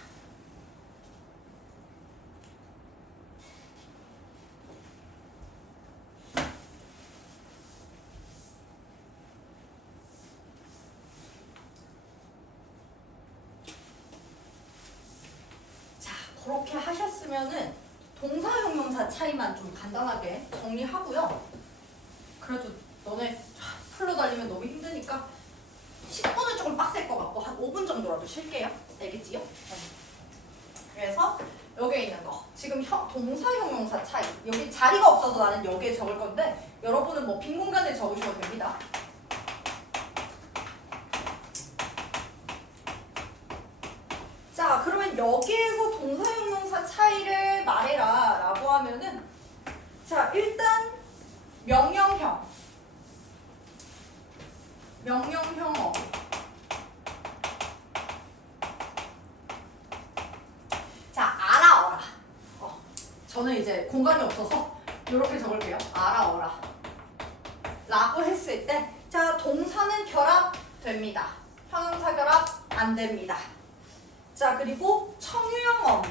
자, 그렇게 하셨으면은 동사형용사 차이만 좀 간단하게 정리하고요. 그래도 너네 풀로 달리면 너무 힘드니까 10분은 조금 빡셀 것 같고 한 5분 정도라도 쉴게요. 알겠지요? 그래서 여기에 있는 거 지금 동사형용사 차이 여기 자리가 없어서 나는 여기에 적을 건데 여러분은 뭐 빈 공간에 적으셔도 됩니다. 자, 그러면 여기에서 동사형용사 차이를 말해라 라고 하면은 자, 일단 명령형어 자, 알아어라. 저는 이제 공간이 없어서 이렇게 적을게요. 알아어라 라고 했을 때 자, 동사는 결합됩니다. 형용사 결합 안 됩니다. 자, 그리고 청유형 어미.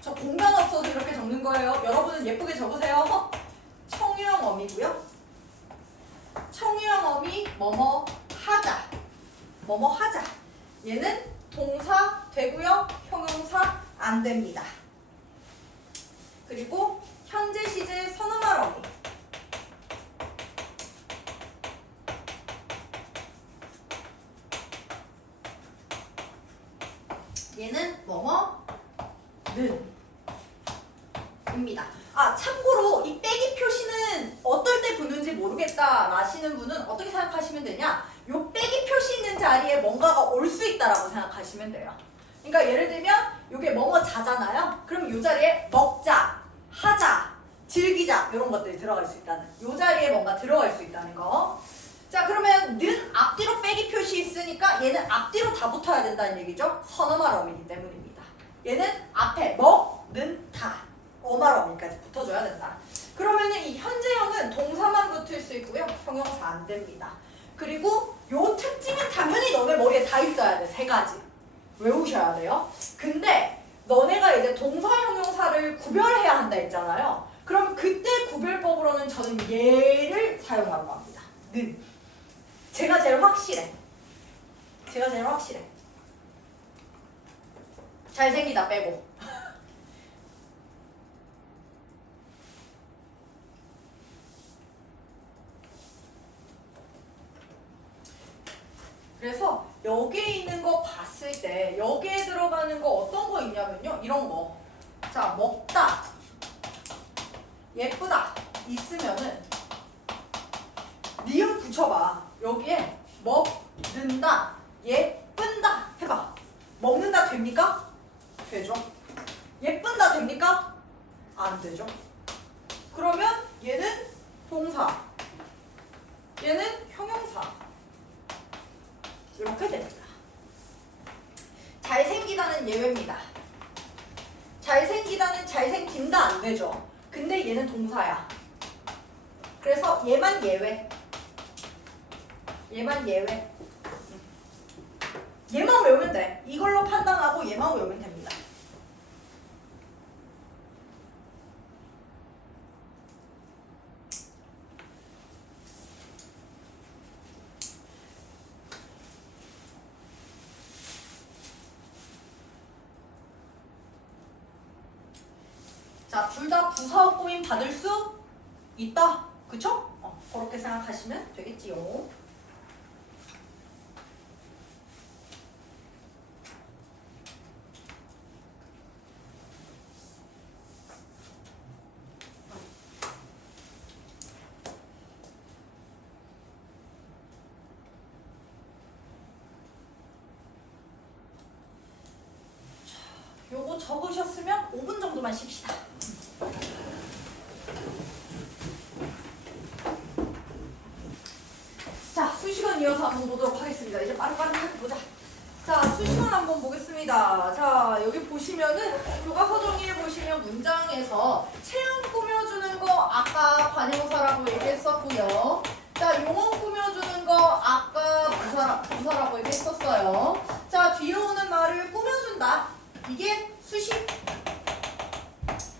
저 공간 없어서 이렇게 적는 거예요. 여러분은 예쁘게 적으세요. 청유형 어미고요. 청유형 어미 뭐뭐 하자. 뭐뭐 하자. 얘는 동사 되고요. 형용사 안 됩니다. 그리고 현재 시제 선어말 어미. 얘는 뭐뭐는 입니다. 아, 참고로 이 빼기 표시는 어떨 때 붙는지 모르겠다 라시는 분은 어떻게 생각하시면 되냐? 요 빼기 표시 있는 자리에 뭔가가 올 수 있다라고 생각하시면 돼요. 그러니까 예를 들면 요게 뭐뭐 자잖아요. 그럼 요 자리에 먹자, 하자, 즐기자 이런 것들이 들어갈 수 있다는 요 자리에 뭔가 들어갈 수 있다는 거. 자, 그러면 는 앞뒤로 빼기 표시 있으니까 얘는 앞뒤로 다 붙어야 된다는 얘기죠. 선어말 어미이기 때문입니다. 얘는 앞에 먹는 다 어말 어미까지 붙어줘야 된다. 그러면은 이 현재형은 동사만 붙을 수 있고요. 형용사 안 됩니다. 그리고 요 특징은 당연히 너네 머리에 다 있어야 돼. 3가지 외우셔야 돼요. 근데 너네가 이제 동사 형용사를 구별해야 한다 했잖아요. 그럼 그때 구별법으로는 저는 얘를 사용하라고 합니다. 는. 제가 제일 확실해. 잘생기다 빼고. 그래서 여기에 있는 거 봤을 때 여기에 들어가는 거 어떤 거 있냐면요. 이런 거. 자, 먹다, 예쁘다 있으면은 니은 붙여봐. 여기에 먹는다, 예쁜다 해봐. 먹는다 됩니까? 되죠. 예쁜다 됩니까? 안 되죠. 그러면 얘는 동사, 얘는 형용사 이렇게 됩니다. 잘생기다는 예외입니다. 잘생기다는 잘생긴다 안 되죠. 근데 얘는 동사야. 그래서 얘만 예외. 얘만 외우면 돼. 이걸로 판단하고 얘만 외우면 됩니다. 자, 둘 다 부사어 꾸밈 받을 수 있다. 그쵸? 그렇게 생각하시면 되겠지요. 요거 적으셨으면 5분 정도만 쉽시다. 자, 수시간 이어서 한번 보도록 하겠습니다. 이제 빠르게 보자. 자, 수시간 한번 보겠습니다. 자, 여기 보시면은 교과서 정리해 보시면 문장에서 체형 꾸며주는 거 아까 관형사라고 얘기했었고요. 자, 용어 꾸며주는 거 아까 부사라고 얘기했었어요. 자, 뒤에 오는 말을 꾸며준다. 이게 수식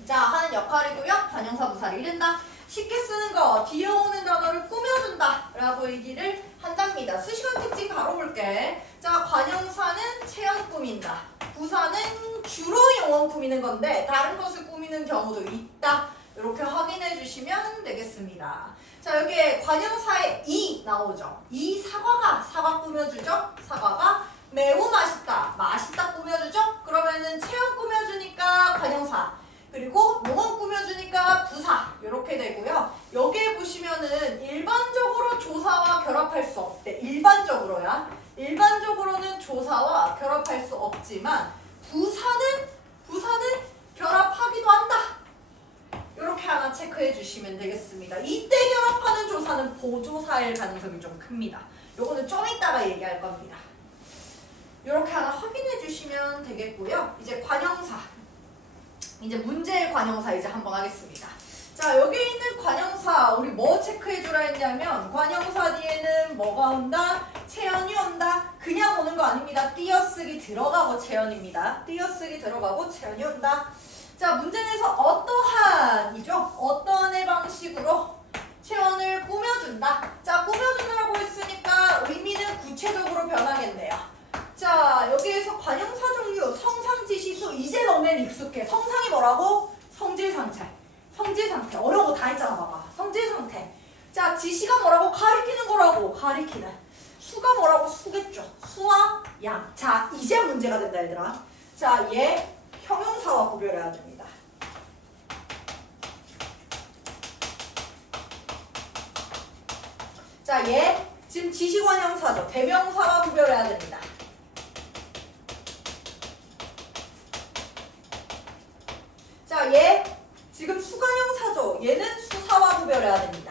자 하는 역할이고요. 관형사 부사를 이른다. 쉽게 쓰는 거 뒤에 오는 단어를 꾸며준다 라고 얘기를 한답니다. 수식어 특징 바로 볼게. 자, 관형사는 체형 꾸민다. 부사는 주로 용어 꾸미는 건데 다른 것을 꾸미는 경우도 있다. 이렇게 확인해 주시면 되겠습니다. 자, 여기에 관형사에 이 나오죠. 이 사과 꾸며주죠. 사과가 매우 맛있다. 맛있다 꾸며주죠? 그러면은 체형 꾸며주니까 관형사. 그리고 용어 꾸며주니까 부사. 이렇게 되고요. 여기에 보시면은 일반적으로 조사와 결합할 수 없대. 일반적으로야. 일반적으로는 조사와 결합할 수 없지만 부사는 결합하기도 한다. 이렇게 하나 체크해 주시면 되겠습니다. 이때 결합하는 조사는 보조사일 가능성이 좀 큽니다. 요거는 좀 이따가 얘기할 겁니다. 이렇게 하나 확인해 주시면 되겠고요. 이제 관형사. 이제 문제의 관형사 이제 한번 하겠습니다. 자, 여기 있는 관형사 우리 뭐 체크해 주라 했냐면 관형사 뒤에는 뭐가 온다? 체연이 온다. 그냥 오는 거 아닙니다. 띄어쓰기 들어가고 체연입니다. 띄어쓰기 들어가고 체연이 온다. 자, 문제에서 어떠한이죠? 어떠한의 방식으로 체연을 꾸며준다. 자, 꾸며주느라고 했으니까 의미는 구체적으로 변하겠네요. 자, 여기에서 관형사 종류, 성상, 지시수. 이제 너넨 익숙해. 성상이 뭐라고? 성질 상태. 성질 상태. 어려운 거 다 했잖아, 봐봐. 성질 상태. 자, 지시가 뭐라고? 가리키는 거라고. 가리키는. 수가 뭐라고? 수겠죠. 수와 양. 자, 이제 문제가 된다, 얘들아. 자, 얘 형용사와 구별해야 됩니다. 자, 얘 지금 지시관형사죠. 대명사와 구별해야 됩니다. 자, 얘 지금 수관형사죠. 얘는 수사와 구별해야 됩니다.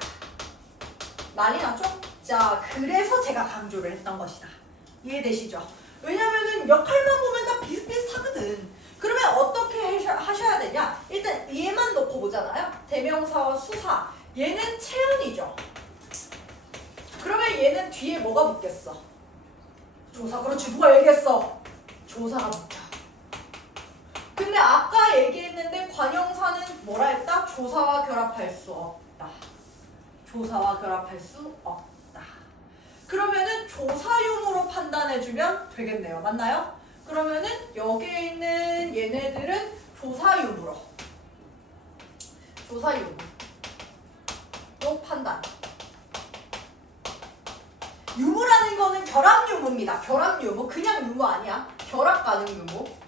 난리 났죠? 자, 그래서 제가 강조를 했던 것이다. 이해되시죠? 왜냐면은 역할만 보면 다 비슷비슷하거든. 그러면 어떻게 하셔야 되냐? 일단 얘만 놓고 보잖아요. 대명사와 수사. 얘는 체연이죠. 그러면 얘는 뒤에 뭐가 붙겠어? 조사. 그렇지. 누가 얘기했어? 조사가 붙여. 근데 아까 얘기했는데 관형사는 뭐라 했다? 조사와 결합할 수 없다. 조사와 결합할 수 없다. 그러면은 조사용으로 판단해주면 되겠네요. 맞나요? 그러면은 여기에 있는 얘네들은 조사용으로. 조사용으로 판단. 유무라는 거는 결합 유무입니다. 결합 유무. 그냥 유무 아니야. 결합 가능 유무.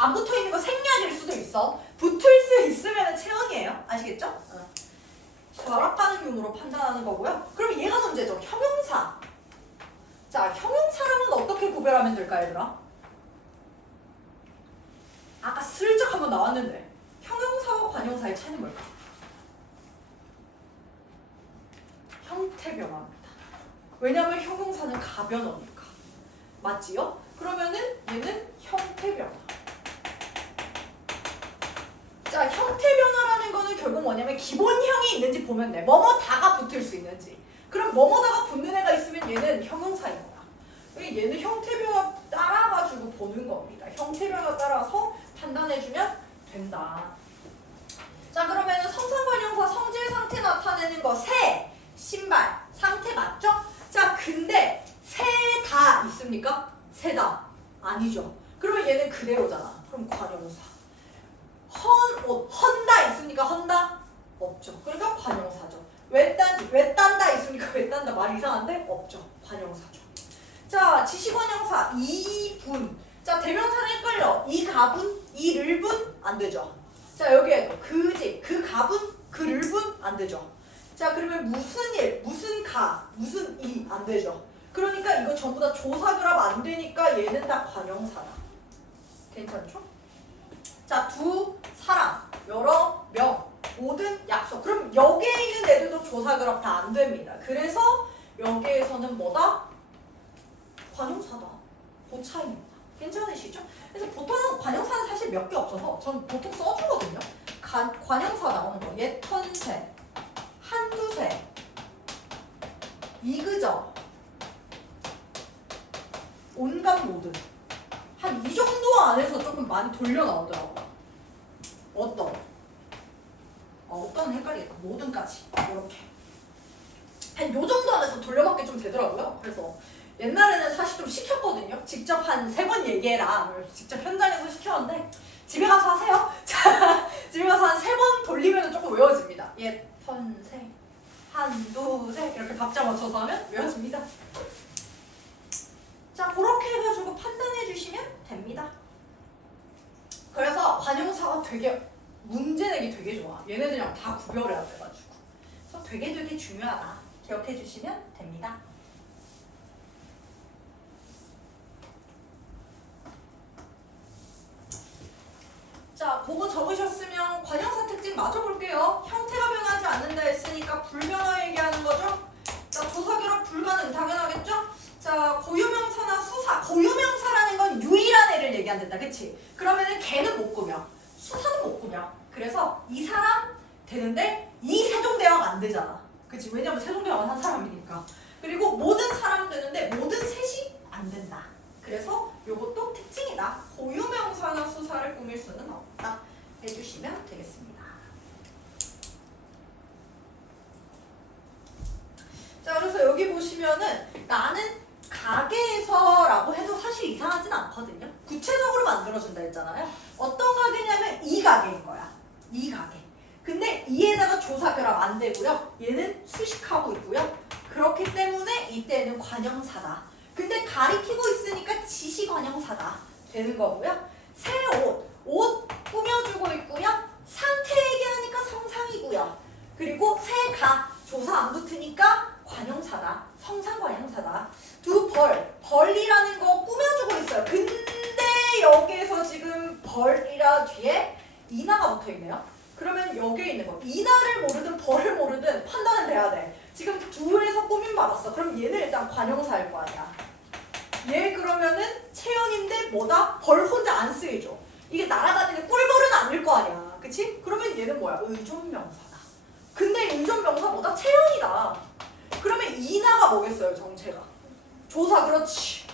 안 붙어 있는 거 생략일 수도 있어. 붙을 수 있으면 체언이에요. 아시겠죠? 결합 가능 유무로 판단하는 거고요. 그럼 얘가 문제죠. 형용사. 자, 형용사랑은 어떻게 구별하면 될까, 얘들아? 아까 슬쩍 한번 나왔는데 형용사와 관용사의 차이는 뭘까? 형태 변화입니다. 왜냐하면 형용사는 가변어니까. 맞지요? 그러면은 얘는 형태 변화. 자, 형태 변화라는 거는 결국 뭐냐면 기본형이 있는지 보면 돼. 뭐뭐다가 붙을 수 있는지. 그럼 뭐뭐다가 붙는 애가 있으면 얘는 형용사인 거야. 얘는 형태 변화 따라가지고 보는 겁니다. 형태 변화 따라서 판단해주면 된다. 자, 그러면은 성상관형사 성질 상태 나타내는 거 새, 신발, 상태 맞죠? 자, 근데 새 다 있습니까? 새다 아니죠. 그러면 얘는 그대로잖아. 그럼 그럼 관용사. 헌다 있습니까? 헌다? 없죠. 그러니까 관용사죠. 왜 딴다 있습니까? 왜 딴다? 말 이상한데? 없죠. 관용사죠. 자, 지시관용사 2분. 자, 대명사는 헷갈려. 이 갑은, 이 를분 안 되죠. 자, 여기에도 그지, 그 갑은, 그 를분 안 되죠. 자, 그러면 무슨 일, 무슨 가, 무슨 이 안 되죠. 그러니까 이거 전부 다 조사결합 안 되니까 얘는 다 관용사다. 괜찮죠? 자, 두 사람, 여러 명, 모든 약속. 그럼 여기에 있는 애들도 조사결합 다 안 됩니다. 그래서 여기에서는 뭐다? 관용사다. 그 차이입니다. 괜찮으시죠? 그래서 보통은 관용사는 사실 몇 개 없어서 전 보통 써주거든요. 관용사 나오는 거. 예컨세, 한두세, 이그저, 온갖 모든. 한 이 정도 안에서 조금 많이 돌려 나오더라고요. 어떤 헷갈리겠다. 모든까지. 이렇게. 한 요 정도 안에서 돌려받기 좀 되더라고요. 그래서 옛날에는 사실 좀 시켰거든요. 직접 한 3번 얘기해라. 직접 현장에서 시켰는데 집에 가서 하세요. 자, 집에 가서 한 3번 돌리면 조금 외워집니다. 예컨세, 한두세 이렇게 박자 맞춰서 하면 외워집니다. 자, 그렇게 해가지고 판단해 주시면 됩니다. 그래서 관용사가 되게 문제 내기 되게 좋아. 얘네들이랑 다 구별해야 돼가지고. 그래서 되게 중요하다. 기억해 주시면 됩니다. 자, 그거 적으셨으면 관용사 특징 마저 볼게요. 형태가 변하지 않는다 했으니까 불변화 얘기하는 거죠. 자, 조사결합 불가능 당연하겠죠? 자, 고유명사나 수사. 고유명사라는 건 유일한 애를 얘기한다, 그치? 그러면은 걔는 못 꾸며. 수사는 못 꾸며. 그래서 이 사람 되는데 이 세종대왕 안 되잖아. 그치? 왜냐면 세종대왕은 한 사람이니까. 그리고 모든 사람 되는데 모든 셋이 안 된다. 그래서 요것도 특징이다. 고유명사나 수사를 꾸밀 수는 없다. 해주시면 되겠습니다. 자, 그래서 여기 보시면은 나는 가게에서라고 해도 사실 이상하진 않거든요. 구체적으로 만들어준다 했잖아요. 어떤 가게냐면 이 가게인 거야. 이 가게. 근데 이에다가 조사결합 안 되고요. 얘는 수식하고 있고요. 그렇기 때문에 이때는 관용사다. 근데 가리키고 있으니까 지시관용사다. 되는 거고요. 새 옷 꾸며주고 있고요. 상태 얘기하니까 성상이고요. 그리고 새 가, 조사 안 붙으니까 관용사다. 성상관용사다. 두 벌이라는 거 꾸며주고 있어요. 근데 여기에서 지금 벌이라 뒤에 이나가 붙어있네요. 그러면 여기에 있는 거 이나를 모르든 벌을 모르든 판단은 돼야 돼. 지금 둘에서 꾸밈 받았어. 그럼 얘는 일단 관용사일 거 아니야. 얘 그러면은 채연인데 뭐다? 벌 혼자 안 쓰이죠. 이게 날아다니는 꿀벌은 아닐 거 아니야. 그치? 그러면 얘는 뭐야? 의존명사다. 근데 의존명사 뭐다? 채연이다. 그러면 이나가 뭐겠어요? 정체가. 조사 그렇지.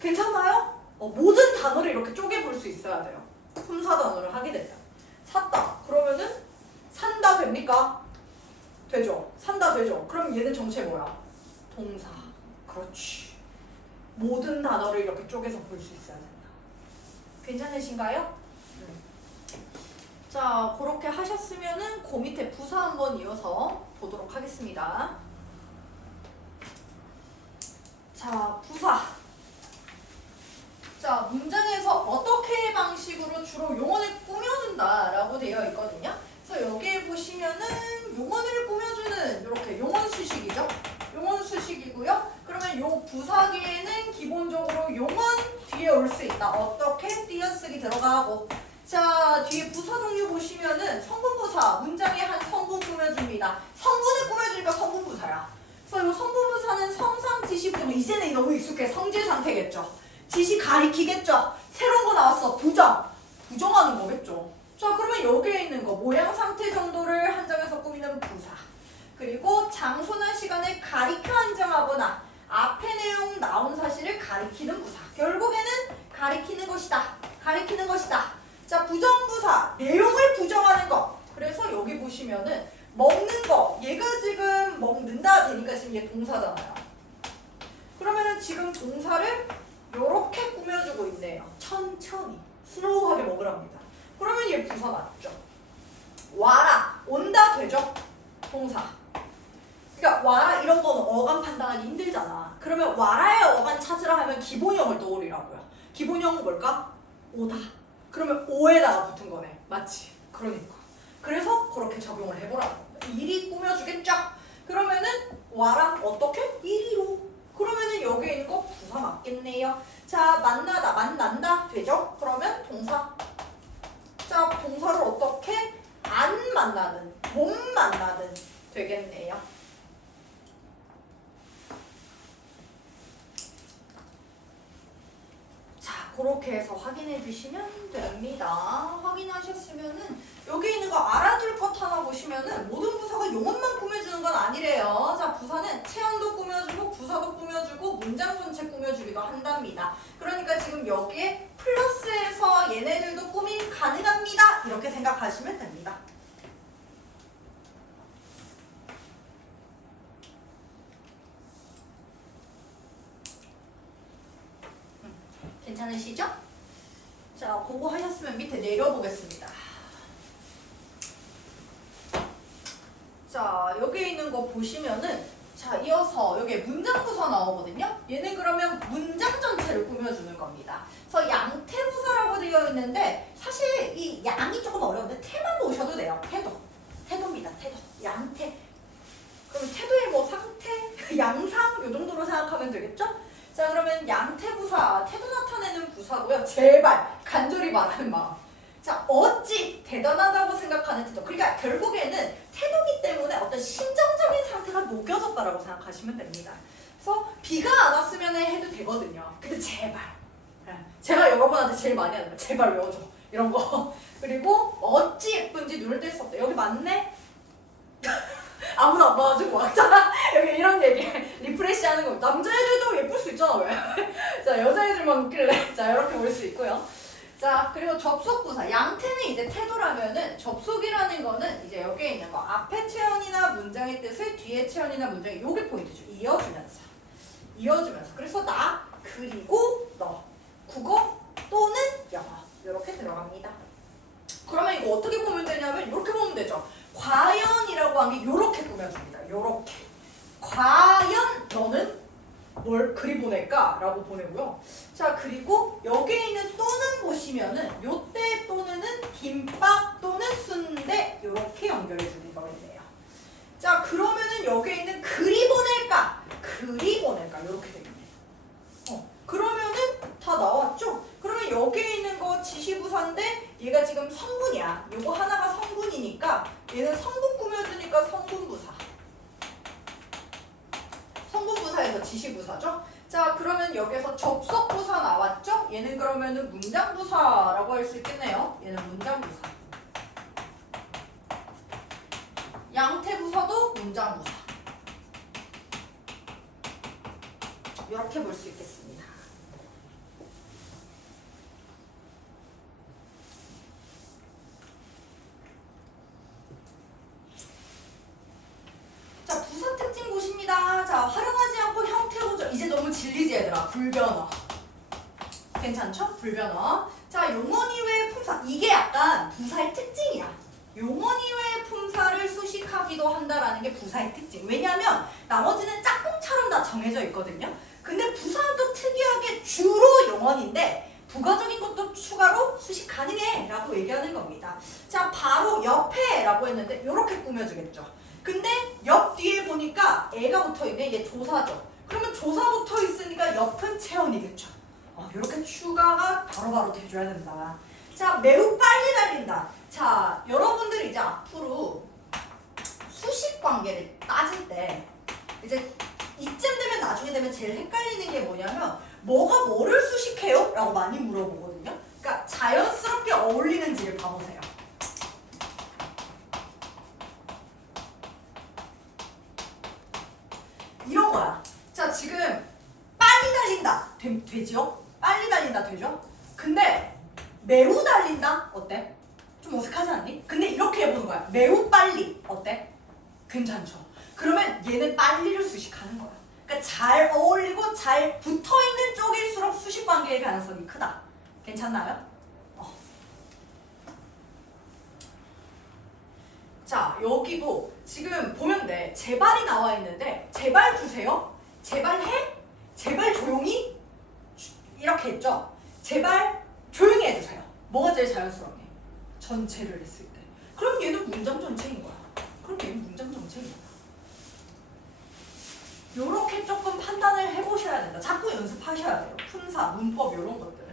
괜찮나요? 모든 단어를 이렇게 쪼개볼 수 있어야 돼요. 품사 단어를 하게 되면. 샀다. 그러면은 산다 됩니까? 되죠. 산다 되죠. 그럼 얘는 정체 뭐야? 동사. 그렇지. 모든 단어를 이렇게 쪼개서 볼 수 있어야 된다. 괜찮으신가요? 자, 그렇게 하셨으면은 그 밑에 부사 한번 이어서 보도록 하겠습니다. 자, 부사. 자, 문장에서 어떻게 방식으로 주로 용언을 꾸며준다라고 되어 있거든요. 그래서 여기에 보시면은 용언을 꾸며주는 이렇게 용언 수식이죠. 용언 수식이고요. 그러면 요 부사 뒤에는 기본적으로 용언 뒤에 올 수 있다. 어떻게? 띄어쓰기 들어가고. 자, 뒤에 부사 종류 보시면은 성분부사, 문장에 한 성분 꾸며줍니다. 성분을 꾸며주니까 성분부사야. 그래서 이 성분부사는 성상, 지시, 부정. 이제는 너무 익숙해. 성질 상태겠죠. 지시 가리키겠죠. 새로운 거 나왔어. 부정하는 거겠죠. 자, 그러면 여기에 있는 거 모양, 상태 정도를 한정해서 꾸미는 부사. 그리고 장소나 시간을 가리켜 한정하거나 앞에 내용 나온 사실을 가리키는 부사. 결국에는 가리키는 것이다. 가리키는 것이다. 자, 부정부사. 내용을 부정하는 것. 그래서 여기 보시면은 먹는 거. 얘가 지금 먹는다 되니까 지금 얘 동사잖아요. 그러면은 지금 동사를 요렇게 꾸며주고 있네요. 천천히 슬로우하게 먹으랍니다. 그러면 얘 부사 맞죠? 와라 온다 되죠? 동사. 그러니까 와라 이런 거는 어감 판단하기 힘들잖아. 그러면 와라의 어감 찾으라 하면 기본형을 떠올리라고요. 기본형은 뭘까? 오다. 그러면 오에다가 붙은 거네. 맞지? 그러니까. 그래서 그렇게 적용을 해보라는 겁니다. 이리 꾸며주겠죠? 그러면은 와라 어떻게? 이리로. 그러면은 여기에 있는 거 부사 맞겠네요. 자 만나다 만난다 되죠? 그러면 동사. 자 동사를 어떻게? 안 만나는 못 만나는 되겠네요. 자 그렇게 해서 확인해 주시면 됩니다. 확인하셨으면은 여기 있는 거 알아둘 것 하나 보시면은 모든 부사가 용언만 꾸며주는 건 아니래요. 자 부사는 체언도 꾸며주고 부사도 꾸며주고 문장 전체 꾸며주기도 한답니다. 그러니까 지금 여기에 플러스에서 얘네들도 꾸밈 가능합니다. 이렇게 생각하시면 됩니다. 괜찮으시죠? 자, 그거 하셨으면 밑에 내려보겠습니다. 자, 여기 있는 거 보시면은 자, 이어서 여기에 문장부사 나오거든요. 얘는 그러면 문장 전체를 꾸며주는 겁니다. 그래서 양태부사라고 되어 있는데 사실 이 양이 조금 어려운데 태만 보셔도 돼요. 태도입니다. 태도. 양태. 그럼 태도의 뭐 상태, 양상 요 정도로 생각하면 되겠죠? 자 그러면 양태부사, 태도 나타내는 부사고요. 제발 간절히 말하는 마음. 자 어찌 대단하다고 생각하는 태도. 그러니까 결국에는 태도기 때문에 어떤 심정적인 상태가 녹여졌다라고 생각하시면 됩니다. 그래서 비가 안 왔으면 해도 되거든요. 근데 제발. 제가 여러분한테 제일 많이 하는 거 제발 외워줘. 이런 거. 그리고 어찌 예쁜지 눈을 뗄 수 없다. 여기 맞네? 아무도 안 봐가지고 왔잖아. 여기 이런 얘기 리프레시 하는 거. 남자애들도 예쁠 수 있잖아 왜? 자 여자애들만 웃길래. 자 이렇게 볼 수 있고요. 자 그리고 접속부사. 양태는 이제 태도라면은 접속이라는 거는 이제 여기에 있는 거 앞에 체언이나 문장의 뜻을 뒤에 체언이나 문장이 요게 포인트죠. 이어주면서. 그래서 나 그리고 너 국어 또는 영어 이렇게 들어갑니다. 그러면 이거 어떻게 보면 되냐면 이렇게 보면 되죠. 과연이라고 한 게 요렇게 꾸며줍니다. 요렇게. 과연 너는 뭘 그리 보낼까? 라고 보내고요. 자 그리고 여기에 있는 또는 보시면은 요때 또는은 김밥 또는 순대 요렇게 연결해 주는 거겠네요. 자 그러면은 여기에 있는 그리 보낼까? 요렇게 되겠네요. 그러면은 다 나왔죠? 그러면 여기에 있는 거 지시부사인데 얘가 지금 성분이야. 요거 하나가 성분이니까 얘는 성분 꾸며주니까 성분부사. 성분부사에서 지시부사죠? 자 그러면 여기서 접속부사 나왔죠? 얘는 그러면은 문장부사라고 할 수 있겠네요. 얘는 문장부사. 양태부사도 문장부사. 이렇게 볼 수 있겠습니다. 자 부사 특징 보십니다. 자 활용하지 않고 형태 보죠. 이제 너무 질리지 얘들아. 불변어. 괜찮죠? 불변어. 자 용언 이외의 품사. 이게 약간 부사의 특징이야. 용언 이외의 품사를 수식하기도 한다라는 게 부사의 특징. 왜냐면 나머지는 짝꿍처럼 다 정해져 있거든요. 근데 부사는 또 특이하게 주로 용언인데 부가적인 것도 추가로 수식 가능해 라고 얘기하는 겁니다. 자 바로 옆에 라고 했는데 이렇게 꾸며주겠죠. 근데 옆 뒤에 보니까 애가 붙어있네. 얘 조사죠. 그러면 조사 붙어있으니까 옆은 체언이겠죠. 이렇게 추가가 바로바로 돼줘야 된다. 자 매우 빨리 달린다. 자 여러분들 이제 앞으로 수식 관계를 따질 때 이제 이쯤 되면 나중에 되면 제일 헷갈리는 게 뭐냐면 뭐가 뭐를 수식해요? 라고 많이 물어보거든요. 그러니까 자연스럽게 어울리는지를 봐보세요. 이런 거야. 자 지금 빨리 달린다 되죠? 빨리 달린다 되죠? 근데 매우 달린다 어때? 좀 어색하지 않니? 근데 이렇게 해보는 거야. 매우 빨리 어때? 괜찮죠? 그러면 얘는 빨리를 수식하는 거야. 그러니까 잘 어울리고 잘 붙어있는 쪽일수록 수식 관계의 가능성이 크다. 괜찮나요? 자, 여기도 지금 보면 돼. 제발이 나와 있는데 제발 주세요. 제발 해? 제발 조용히? 이렇게 했죠? 제발 조용히 해주세요. 뭐가 제일 자연스럽니? 전체를 했을 때. 그럼 얘는 문장 전체인 거야. 그럼 얘는 문장 전체인 거야. 요렇게 조금 판단을 해보셔야 된다. 자꾸 연습하셔야 돼요. 품사, 문법 이런 것들은.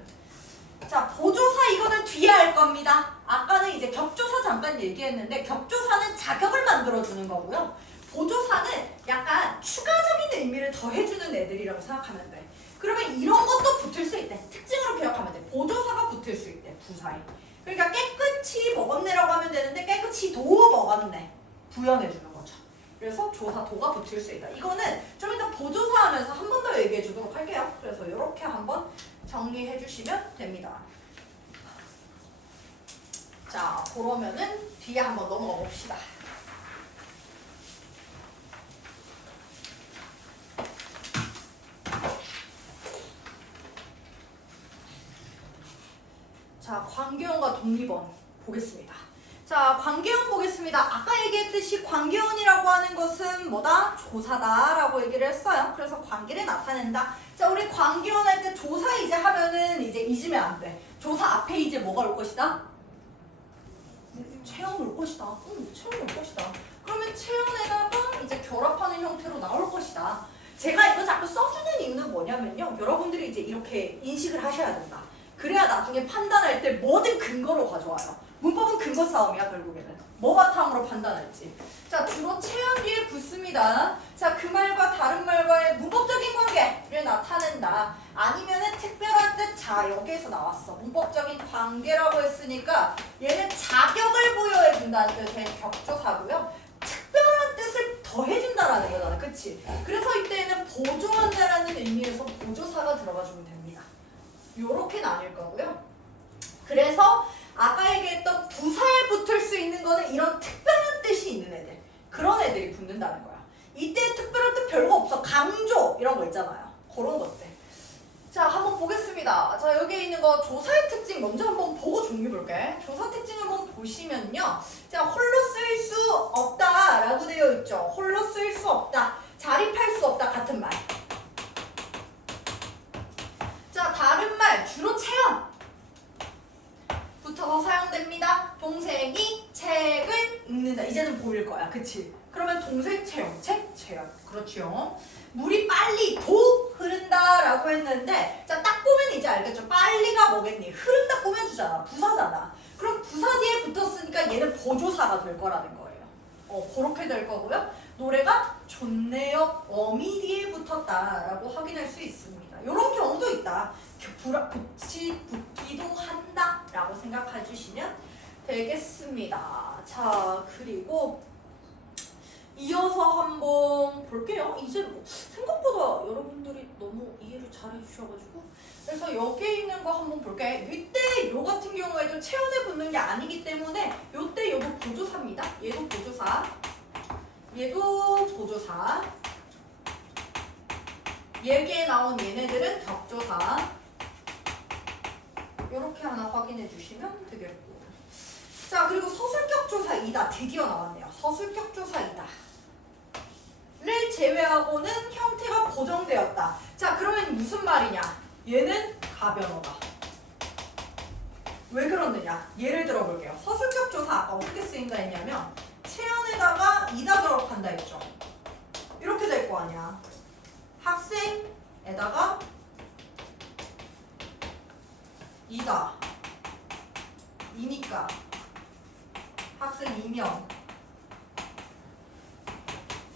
자, 보조사 이거는 뒤에 할 겁니다. 아까는 이제 격조사 잠깐 얘기했는데 격조사는 자격을 만들어주는 거고요. 보조사는 약간 추가적인 의미를 더해주는 애들이라고 생각하면 돼. 그러면 이런 것도 붙을 수 있대. 특징으로 기억하면 돼. 보조사가 붙을 수 있대. 부사에. 그러니까 깨끗이 먹었네라고 하면 되는데 깨끗이도 먹었네. 부연해주는 거죠. 그래서 조사도가 붙을 수 있다. 이거는 좀 이따 보조사 하면서 한 번 더 얘기해 주도록 할게요. 그래서 이렇게 한번 정리해 주시면 됩니다. 자, 그러면은 뒤에 한번 넘어가 봅시다. 자, 관계원과 독립원 보겠습니다. 자, 관계원 보겠습니다. 아까 얘기했듯이 관계원이라고 하는 것은 뭐다? 조사다라고 얘기를 했어요. 그래서 관계를 나타낸다. 자, 우리 관계원 할 때 조사 이제 하면은 이제 잊으면 안 돼. 조사 앞에 이제 뭐가 올 것이다? 체험 올 것이다. 체험 올 것이다. 그러면 체험에다가 이제 결합하는 형태로 나올 것이다. 제가 이거 자꾸 써주는 이유는 뭐냐면요. 여러분들이 이제 이렇게 인식을 하셔야 된다. 그래야 나중에 판단할 때 뭐든 근거로 가져와요. 문법은 근거 싸움이야 결국에는. 뭐 바탕으로 판단할지. 자, 주로 체험 뒤에 붙습니다. 자, 그 말과 다른 말과의 문법적인 관계를 나타낸다. 아니면은 특별한 뜻. 자, 여기에서 나왔어. 문법적인 관계라고 했으니까 얘는 자격을 부여해준다는 뜻의 격조사고요. 특별한 뜻을 더해준다라는 거잖아. 그치? 그래서 이때는 보조한다라는 의미에서 보조사가 들어가주면 됩니다. 요렇게 나뉠 거고요. 그래서 아까 얘기했던 부사에 붙을 수 있는 거는 이런 특별한 뜻이 있는 애들. 그런 애들이 붙는다는 거야. 이때 특별한 뜻 별거 없어. 강조 이런 거 있잖아요. 그런 것들. 자, 한번 보겠습니다. 자, 여기에 있는 거 조사의 특징 먼저 한번 보고 정리해 볼게. 조사 특징 한번 보시면요. 자, 홀로 쓸 수 없다라고 되어 있죠. 홀로 쓸 수 없다. 자립할 수 없다. 같은 말. 자, 다른 말 주로 체험 붙어서 사용됩니다. 동생이 책을 읽는다. 이제는 보일 거야. 그치? 그러면 동생 체험, 책 체험. 그렇죠. 물이 빨리 도 흐른다 라고 했는데 자, 딱 보면 이제 알겠죠? 빨리가 뭐겠니? 흐른다 꾸며주잖아. 부사잖아. 그럼 부사 뒤에 붙었으니까 얘는 보조사가 될 거라는 거예요. 그렇게 될 거고요. 노래가 좋네요. 어미 뒤에 붙었다라고 확인할 수 있습니다. 이런 경우도 있다. 붙기도 한다라고 생각해 주시면 되겠습니다. 자, 그리고 이어서 한번 볼게요. 이제 뭐 생각보다 여러분들이 너무 이해를 잘 해주셔가지고 그래서 여기에 있는 거 한번 볼게. 이때 요 같은 경우에도 체온에 붙는 게 아니기 때문에 요때 요거 보조사입니다. 얘도 보조사. 얘도 보조사. 여기에 나온 얘네들은 격조사. 이렇게 하나 확인해 주시면 되겠고. 자, 그리고 서술격조사이다. 드디어 나왔네요. 서술격조사이다. 를 제외하고는 형태가 고정되었다. 자, 그러면 무슨 말이냐? 얘는 가변어다. 왜 그러느냐? 예를 들어 볼게요. 서술격조사 아까 어떻게 쓰인다 했냐면 체연에다가 이다 결합한다 했죠. 이렇게 될 거 아니야. 학생에다가 이다. 이니까 학생 이면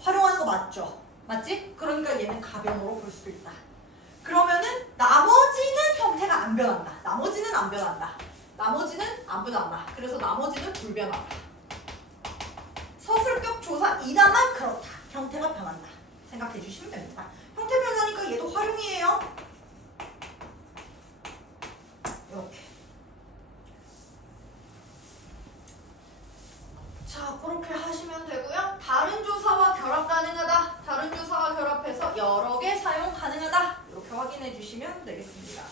활용하는 거 맞죠? 맞지? 그러니까 얘는 가변으로 볼 수도 있다. 그러면은 나머지는 형태가 안 변한다. 나머지는 안 변한다. 나머지는 안 변한다. 그래서 나머지는 불변하다. 서술격 조사 이다만 그렇다. 형태가 변한다. 생각해 주시면 됩니다. 형태 변하니까 얘도 활용이에요. 이렇게. 자, 그렇게 하시면 되고요. 다른 조사와 결합 가능하다. 다른 조사와 결합해서 여러 확인해 주시면 되겠습니다.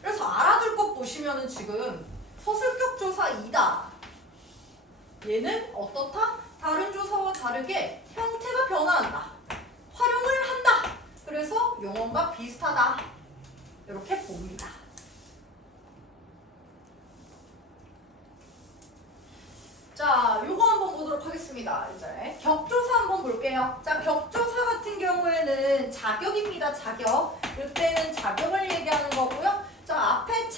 그래서 알아둘 것 보시면은 지금 서술격 조사 2다. 얘는 어떻다? 다른 조사와 다르게 형태가 변화한다. 활용을 한다. 그래서 용언과 비슷하다. 이렇게 봅니다. 자, 요거 한번 보도록 하겠습니다. 이제 격조사 한번 볼게요. 자, 격조사 같은 경우에는 자격입니다. 자격. 이때는 자격을 얘기하는 거고요. 자, 앞에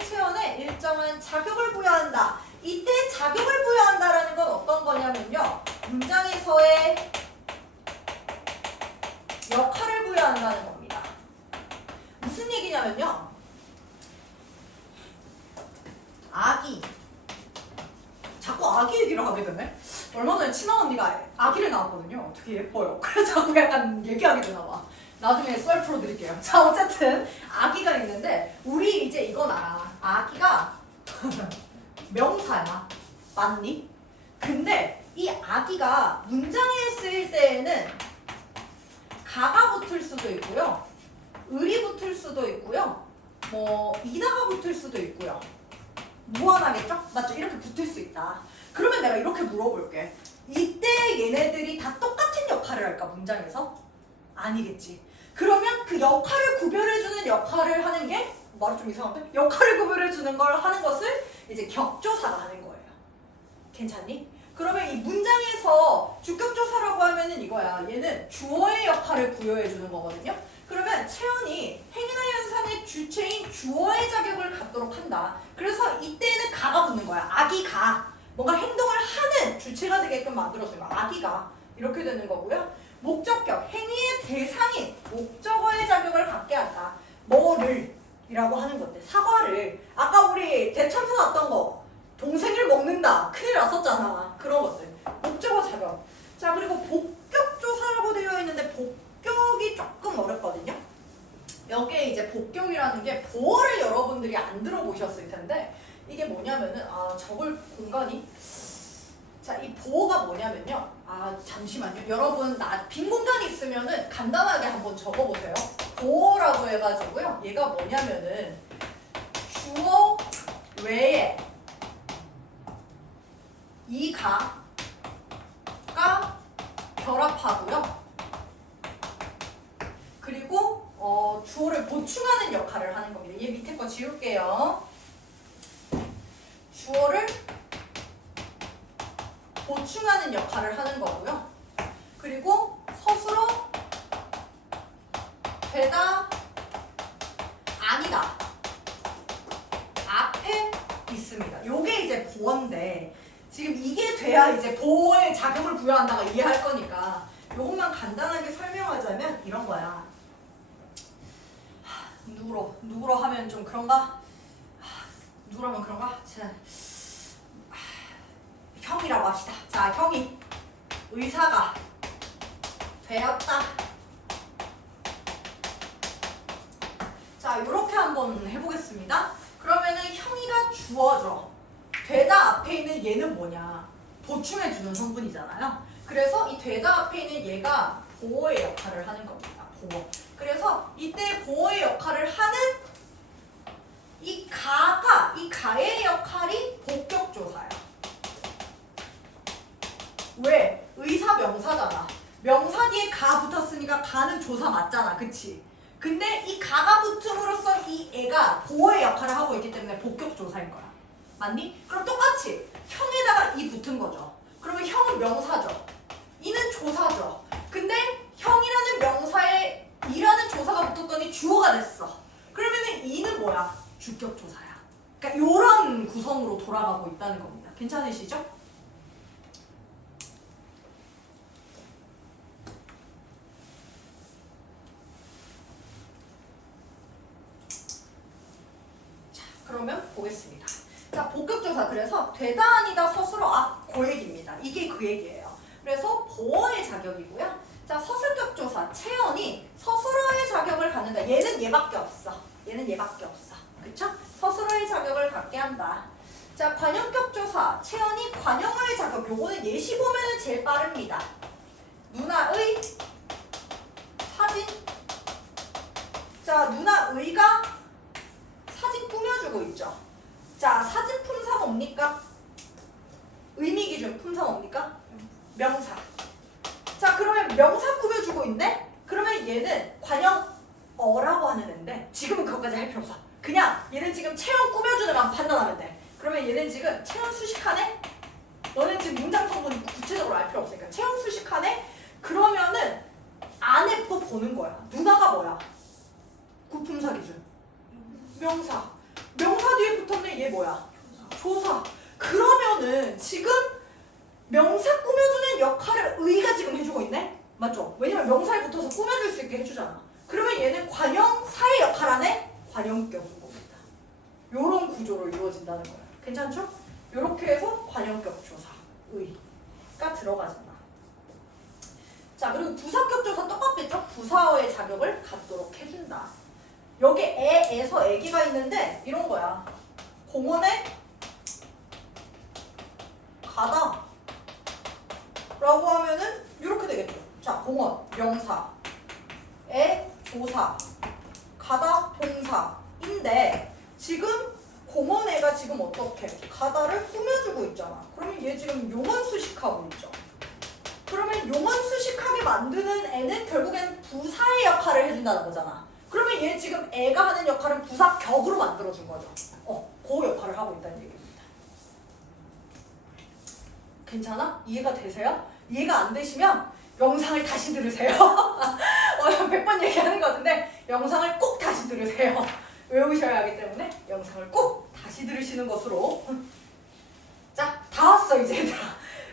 체언에 일정한 자격을 부여한다. 이때 자격을 부여한다라는 건 어떤 거냐면요. 문장에서의 역할을 부여한다는 겁니다. 무슨 얘기냐면요. 아기. 자꾸 아기 얘기를 하게 되네. 얼마 전에 친한 언니가 아기를 낳았거든요. 되게 예뻐요. 그래서 자꾸 약간 얘기하게 되나 봐. 나중에 썰 풀어드릴게요. 자, 어쨌든 아기가 있는데 우리 이제 이건 알아. 아기가 명사야. 맞니? 근데 이 아기가 문장에 쓰일 때에는 가가 붙을 수도 있고요. 을이 붙을 수도 있고요. 뭐 이다가 붙을 수도 있고요. 무한하겠죠? 맞죠? 이렇게 붙을 수 있다. 그러면 내가 이렇게 물어볼게. 이때 얘네들이 다 똑같은 역할을 할까? 문장에서? 아니겠지. 그러면 그 역할을 구별해주는 역할을 하는 게 말이 좀 이상한데? 역할을 구별해주는 걸 하는 것을 이제 격조사가 하는 거예요. 괜찮니? 그러면 이 문장에서 주격조사라고 하면은 이거야. 얘는 주어의 역할을 부여해주는 거거든요. 그러면 체언이 행위나 현상의 주체인 주어의 자격을 갖도록 한다. 그래서 이때는 가가 붙는 거야. 아기가 뭔가 행동을 하는 주체가 되게끔 만들어주는 거야. 아기가 이렇게 되는 거고요. 목적격, 행위의 대상인 목적어의 자격을 갖게 한다. 뭐를 이라고 하는 건데 사과를 아까 우리 대참사 났던 거 동생을 먹는다. 큰일 났었잖아. 그런 것들. 목적어 자격. 자, 그리고 복격조사라고 되어 있는데 복격이 조금 어렵거든요. 여기에 이제 복격이라는 게 보어를 여러분들이 안 들어보셨을 텐데 이게 뭐냐면은 적을 공간이 자, 이 보어가 뭐냐면요. 잠시만요. 여러분 빈 공간이 있으면은 간단하게 한번 적어보세요. 보어라고 해가지고요. 얘가 뭐냐면은 주어 외에 이 가가 결합하고요. 그리고 주어를 보충하는 역할을 하는 겁니다. 얘 밑에 거 지울게요. 주어를 보충하는 역할을 하는 거고요. 그리고 서술어 되다 아니다 앞에 있습니다. 요게 이제 보어인데 지금 이게 돼야 이제 보어의 자격을 부여한다가 이해할 거니까 요것만 간단하게 설명하자면 이런 거야. 누구로 하면 좀 그런가? 누구로 하면 그런가? 자, 형이라고 합시다. 자, 형이 의사가 되었다. 자, 이렇게 한번 해보겠습니다. 그러면은 형이가 주어져. 되다 앞에 있는 얘는 뭐냐? 보충해주는 성분이잖아요. 그래서 이 되다 앞에 있는 얘가 보어의 역할을 하는 겁니다. 보어. 그래서 이때 보어의 역할을 하는 이 가의 역할이 복격조사야. 왜? 의사 명사잖아. 명사 뒤에 가 붙었으니까 가는 조사 맞잖아. 그치? 근데 이 가가 붙음으로써 이 애가 보어의 역할을 하고 있기 때문에 복격조사인 거야. 맞니? 그럼 똑같이 형에다가 이 붙은 거죠. 그러면 형은 명사죠. 이는 조사죠. 근데 형이라는 명사에 이라는 조사가 붙었더니 주어가 됐어. 그러면은 이는 뭐야? 주격조사야. 그러니까 이런 구성으로 돌아가고 있다는 겁니다. 괜찮으시죠? 그러면 보겠습니다. 자, 복격조사. 그래서 되다 아니다 서술어 그 얘기입니다. 이게 그 얘기예요. 그래서 보어의 자격이고요. 자, 서술격조사. 체언이 서술어의 자격을 갖는다. 얘는 얘밖에 없어. 얘는 얘밖에 없어. 그쵸? 서술어의 자격을 갖게 한다. 자, 관용격조사. 체언이 관용어의 자격. 요거는 예시 보면은 제일 빠릅니다. 누나의 사진 자, 누나 의가 사진 꾸며주고 있죠. 자, 사진 품사 뭡니까? 의미 기준 품사 뭡니까? 명사. 자, 그러면 명사 꾸며주고 있네? 그러면 얘는 관형어라고 하는 애인데 지금은 그것까지 할 필요 없어. 그냥 얘는 지금 체형 꾸며주는 애만 판단하면 돼. 그러면 얘는 지금 체형 수식하네? 너는 지금 문장 성분 구체적으로 알 필요 없으니까 체형 수식하네? 그러면은 안에 또 보는 거야. 누나가 뭐야? 구품사 기준. 명사. 명사 뒤에 붙었네. 얘 뭐야? 조사. 그러면은 지금 명사 꾸며주는 역할을 의가 지금 해주고 있네? 맞죠? 왜냐면 명사에 붙어서 꾸며줄 수 있게 해주잖아. 그러면 얘는 관형사의 역할 안에 관형격인 겁니다. 요런 구조로 이루어진다는 거야. 괜찮죠? 요렇게 해서 관형격 조사, 의가 들어가잖아. 자, 그리고 부사격 조사 똑같겠죠? 부사어의 자격을 갖도록 해준다. 여기 애에서 애기가 있는데 이런 거야. 공원에 가다 라고 하면은 이렇게 되겠죠. 자, 공원, 명사, 애, 조사, 가다, 동사인데 지금 공원애가 지금 어떻게 가다를 꾸며주고 있잖아. 그러면 얘 지금 용언 수식하고 있죠. 그러면 용언 수식하게 만드는 애는 결국엔 부사의 역할을 해준다는 거잖아. 그러면 얘 지금 애가 하는 역할은 부사격으로 만들어준 거죠. 그 역할을 하고 있다는 얘기입니다. 괜찮아? 이해가 되세요? 이해가 안 되시면 영상을 다시 들으세요. 100번 얘기하는 것 같은데 영상을 꼭 다시 들으세요. 외우셔야 하기 때문에 영상을 꼭 다시 들으시는 것으로. 자, 다 왔어 이제 얘들아.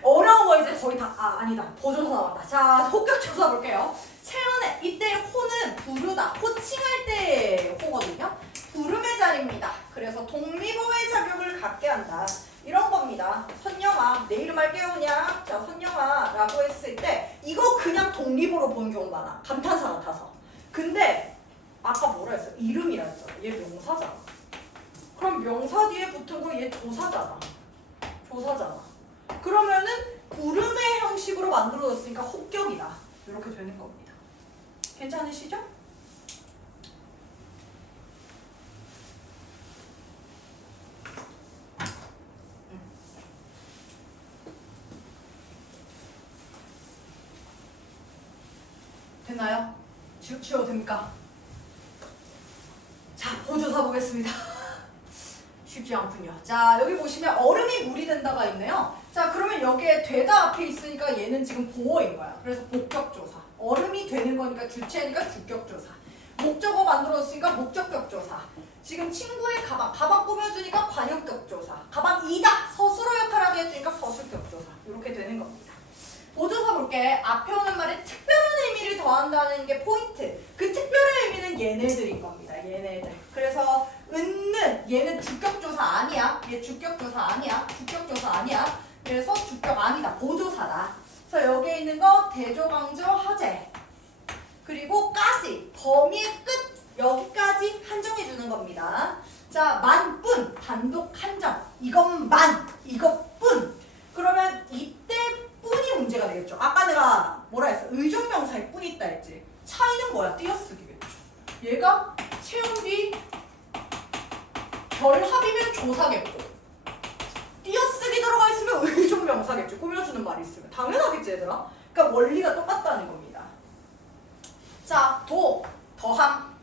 어려운 거 이제 거의 다, 아니다. 보조사 나왔다. 자, 호격조사 볼게요. 채연의 이때 호는 부르다, 호칭할 때 호거든요. 부름의 자리입니다. 그래서 독립어의 자격을 갖게 한다. 이런 겁니다. 선영아, 내 이름 할게요 그냥. 자, 선영아 라고 했을 때 이거 그냥 독립어로 보는 경우 많아. 감탄사 같아서. 근데 아까 뭐라 했어? 이름이라 했잖아. 얘 명사잖아. 그럼 명사 뒤에 붙은 거 얘 조사잖아. 조사잖아. 그러면은 부름의 형식으로 만들어졌으니까 호격이다. 이렇게 되는 겁니다. 괜찮으시죠? 됐나요? 지워도 됩니까? 자, 보조사 보겠습니다. 쉽지 않군요. 자, 여기 보시면 얼음이 물이 된다가 있네요. 자, 그러면 여기에 되다 앞에 있으니까 얘는 지금 보어인 거야. 그래서 복격조사. 얼음이 되는 거니까 주체니까 주격조사. 목적어 만들었으니까 목적격조사. 지금 친구의 가방 꾸며주니까 관용격조사. 가방이다! 서술어 역할하게 해주니까 서술격조사. 이렇게 되는 겁니다. 보조사 볼게. 앞에 오는 말에 특별한 의미를 더한다는 게 포인트. 그 특별한 의미는 얘네들인 겁니다. 얘네들. 그래서 은는 얘는 주격조사 아니야. 얘 주격조사 아니야. 주격조사 아니야. 그래서 주격 아니다. 보조사다. 그래서 여기에 있는 거 대조강조 하재. 그리고 까지. 범위의 끝. 여기까지 한정해 주는 겁니다. 자, 만뿐. 단독 한정. 이것만. 이것뿐. 그러면 이때 뿐이 문제가 되겠죠. 아까 내가 뭐라 했어? 의존명사에 뿐이 있다 했지. 차이는 뭐야? 띄어쓰기겠죠. 얘가 채운 뒤 결합이면 조사겠고 띄어쓰기 들어가 있으면 의존명사겠죠. 꾸며주는 말이 있으면. 당연하겠지 얘들아. 그러니까 원리가 똑같다는 겁니다. 자, 도, 더함,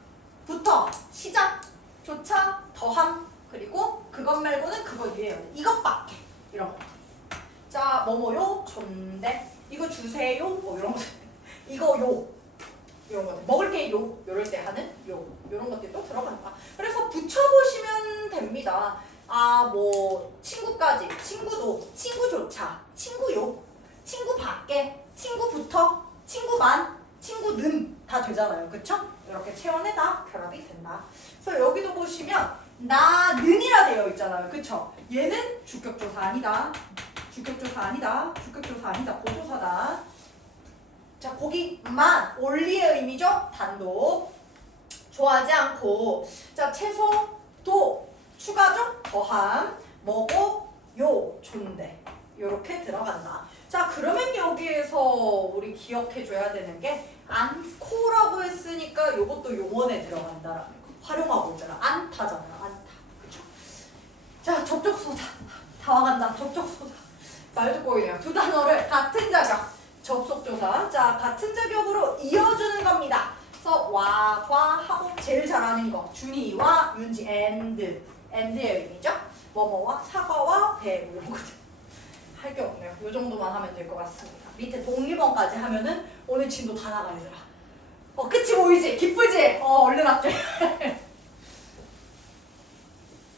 부터, 시작, 조차, 더함, 그리고 그것 말고는 그거 위에요. 이것밖에. 이런 거. 자, 뭐뭐요, 존대, 이거 주세요, 뭐 이런 거. 이거 요, 이런 거. 먹을 게 요, 요럴 때 하는 요, 이런 것들도 들어간다. 그래서 붙여보시면 됩니다. 뭐 친구까지, 친구도, 친구조차, 친구요, 친구 밖에, 친구부터, 친구만, 친구는 다 되잖아요. 그쵸? 이렇게 체온에다 결합이 된다. 그래서 여기도 보시면 나는이라 되어 있잖아요. 그쵸? 얘는 주격조사 아니다. 주격조사 아니다. 주격조사 아니다. 보조사다. 자, 거기만 올리의 의미죠. 단독. 좋아하지 않고. 자, 채소, 도, 추가죠. 더함, 먹어, 요, 존대. 요렇게 들어간다. 자, 그러면 여기에서 우리 기억해줘야 되는 게 않고라고 했으니까 요것도 용언에 들어간다라는 거 활용하고 있잖아. 않다잖아. 않다. 그쵸? 자, 접촉소사. 다 와간다. 접촉소사. 말도 꼬이네요. 두 단어를 같은 자격. 접속조사. 자, 같은 자격으로 이어주는 겁니다. 그래서 와, 과 하고 제일 잘하는 거. 준이와 윤지, and. and의 의미죠. 뭐뭐와 사과와 배 이런 거죠. 할 게 없네요. 이 정도만 하면 될 것 같습니다. 밑에 독립어까지 하면은 오늘 진도 다 나가 얘들아. 끝이 보이지? 기쁘지? 얼른 할게.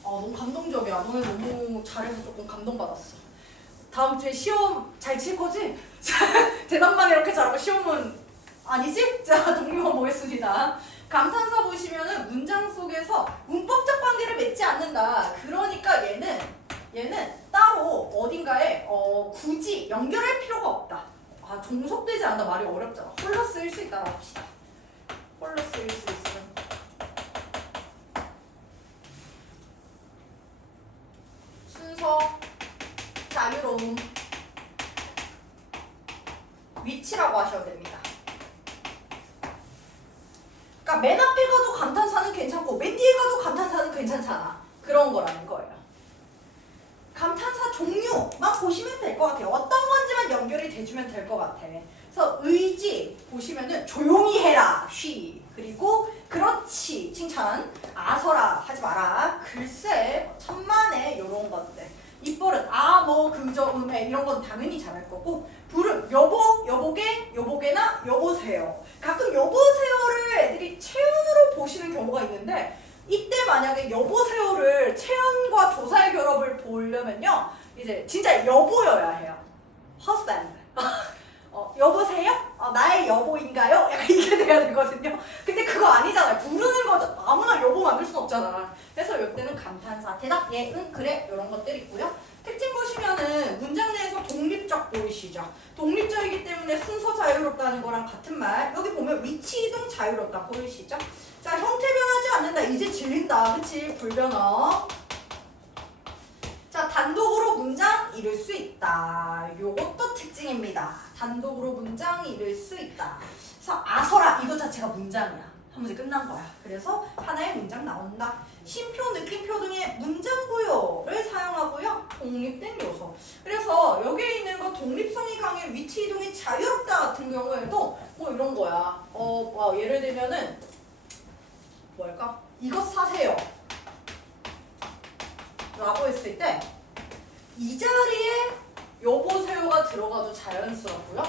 너무 감동적이야. 너네 너무 잘해서 조금 감동받았어. 다음 주에 시험 잘 칠 거지? 대답만 이렇게 잘하고 시험은 아니지? 자, 독립어 보겠습니다. 감탄사 보시면은 문장 속에서 문법적 관계를 맺지 않는다. 그러니까 얘는 따로 어딘가에 굳이 연결할 필요가 없다. 종속되지 않는다 말이 어렵잖아. 홀로 쓰일 수 있다고 합시다. 홀로 쓰일 수 있음. 순서, 자유로움, 위치라고 하셔도 됩니다. 그러니까 맨 앞에 가도 감탄사는 괜찮고 맨 뒤에 가도 감탄사는 괜찮잖아. 그런 거라는 거예요. 감탄사 종류만 보시면 될 것 같아요. 어떤 건지만 연결이 돼주면 될 것 같아. 그래서 의지 보시면은 조용히 해라, 쉬. 그리고 그렇지, 칭찬. 아서라, 하지 마라. 글쎄, 천만에 이런 것들. 입버릇, 뭐, 그저, 이런 건 당연히 잘할 거고. 부름, 여보, 여보게, 여보게나 여보세요. 가끔 여보세요를 애들이 체온으로 보시는 경우가 있는데 이때 만약에 여보세요를 체온과 조사의 결합을 보려면요 이제 진짜 여보여야 해요. husband. 여보세요? 나의 여보인가요? 약간 이게 돼야 되거든요. 근데 그거 아니잖아요. 부르는 거죠. 아무나 여보 만들 순 없잖아. 그래서 이때는 감탄사, 대답, 예, 응, 그래 이런 것들 있고요. 특징 보시면은 문장 내에서 독립적 보이시죠? 독립적이기 때문에 순서 자유롭다는 거랑 같은 말. 여기 보면 위치 이동 자유롭다 보이시죠? 자, 형태 변하지 않는다. 이제 질린다. 그치? 불변어. 자, 단독으로 문장 이룰 수 있다. 요것도 특징입니다. 단독으로 문장 이룰 수 있다. 그래서 아서라 이거 자체가 문장이야. 한 문제 끝난 거야. 그래서 하나의 문장 나온다. 심표, 느낌표 등의 문장 부여를 사용하고요. 독립된 요소. 그래서 여기에 있는 거 독립성이 강해, 위치 이동이 자유롭다 같은 경우에도 뭐 이런 거야. 예를 들면은 뭐랄까? 이것 사세요. 라고 했을 때 이 자리에 여보세요가 들어가도 자연스럽고요.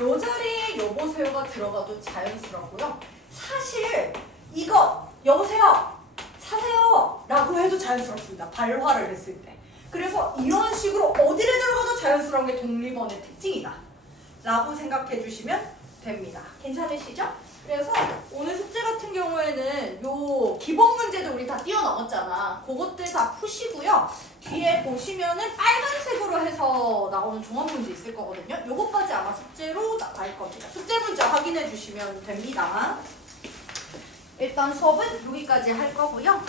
요 자리에 여보세요가 들어가도 자연스럽고요. 사실 이거 여보세요 사세요 라고 해도 자연스럽습니다. 발화를 했을 때. 그래서 이런 식으로 어디를 들어가도 자연스러운 게 독립어의 특징이다 라고 생각해 주시면 됩니다. 괜찮으시죠? 그래서 오늘 숙제 같은 경우에는 요 기본 문제도 우리 다 뛰어넘었잖아. 그것들 다 푸시고요. 뒤에 보시면은 빨간색으로 해서 나오는 종합 문제 있을 거거든요. 요것까지 아마 숙제로 나갈 겁니다. 숙제 문제 확인해 주시면 됩니다. 일단 수업은 여기까지 할 거고요.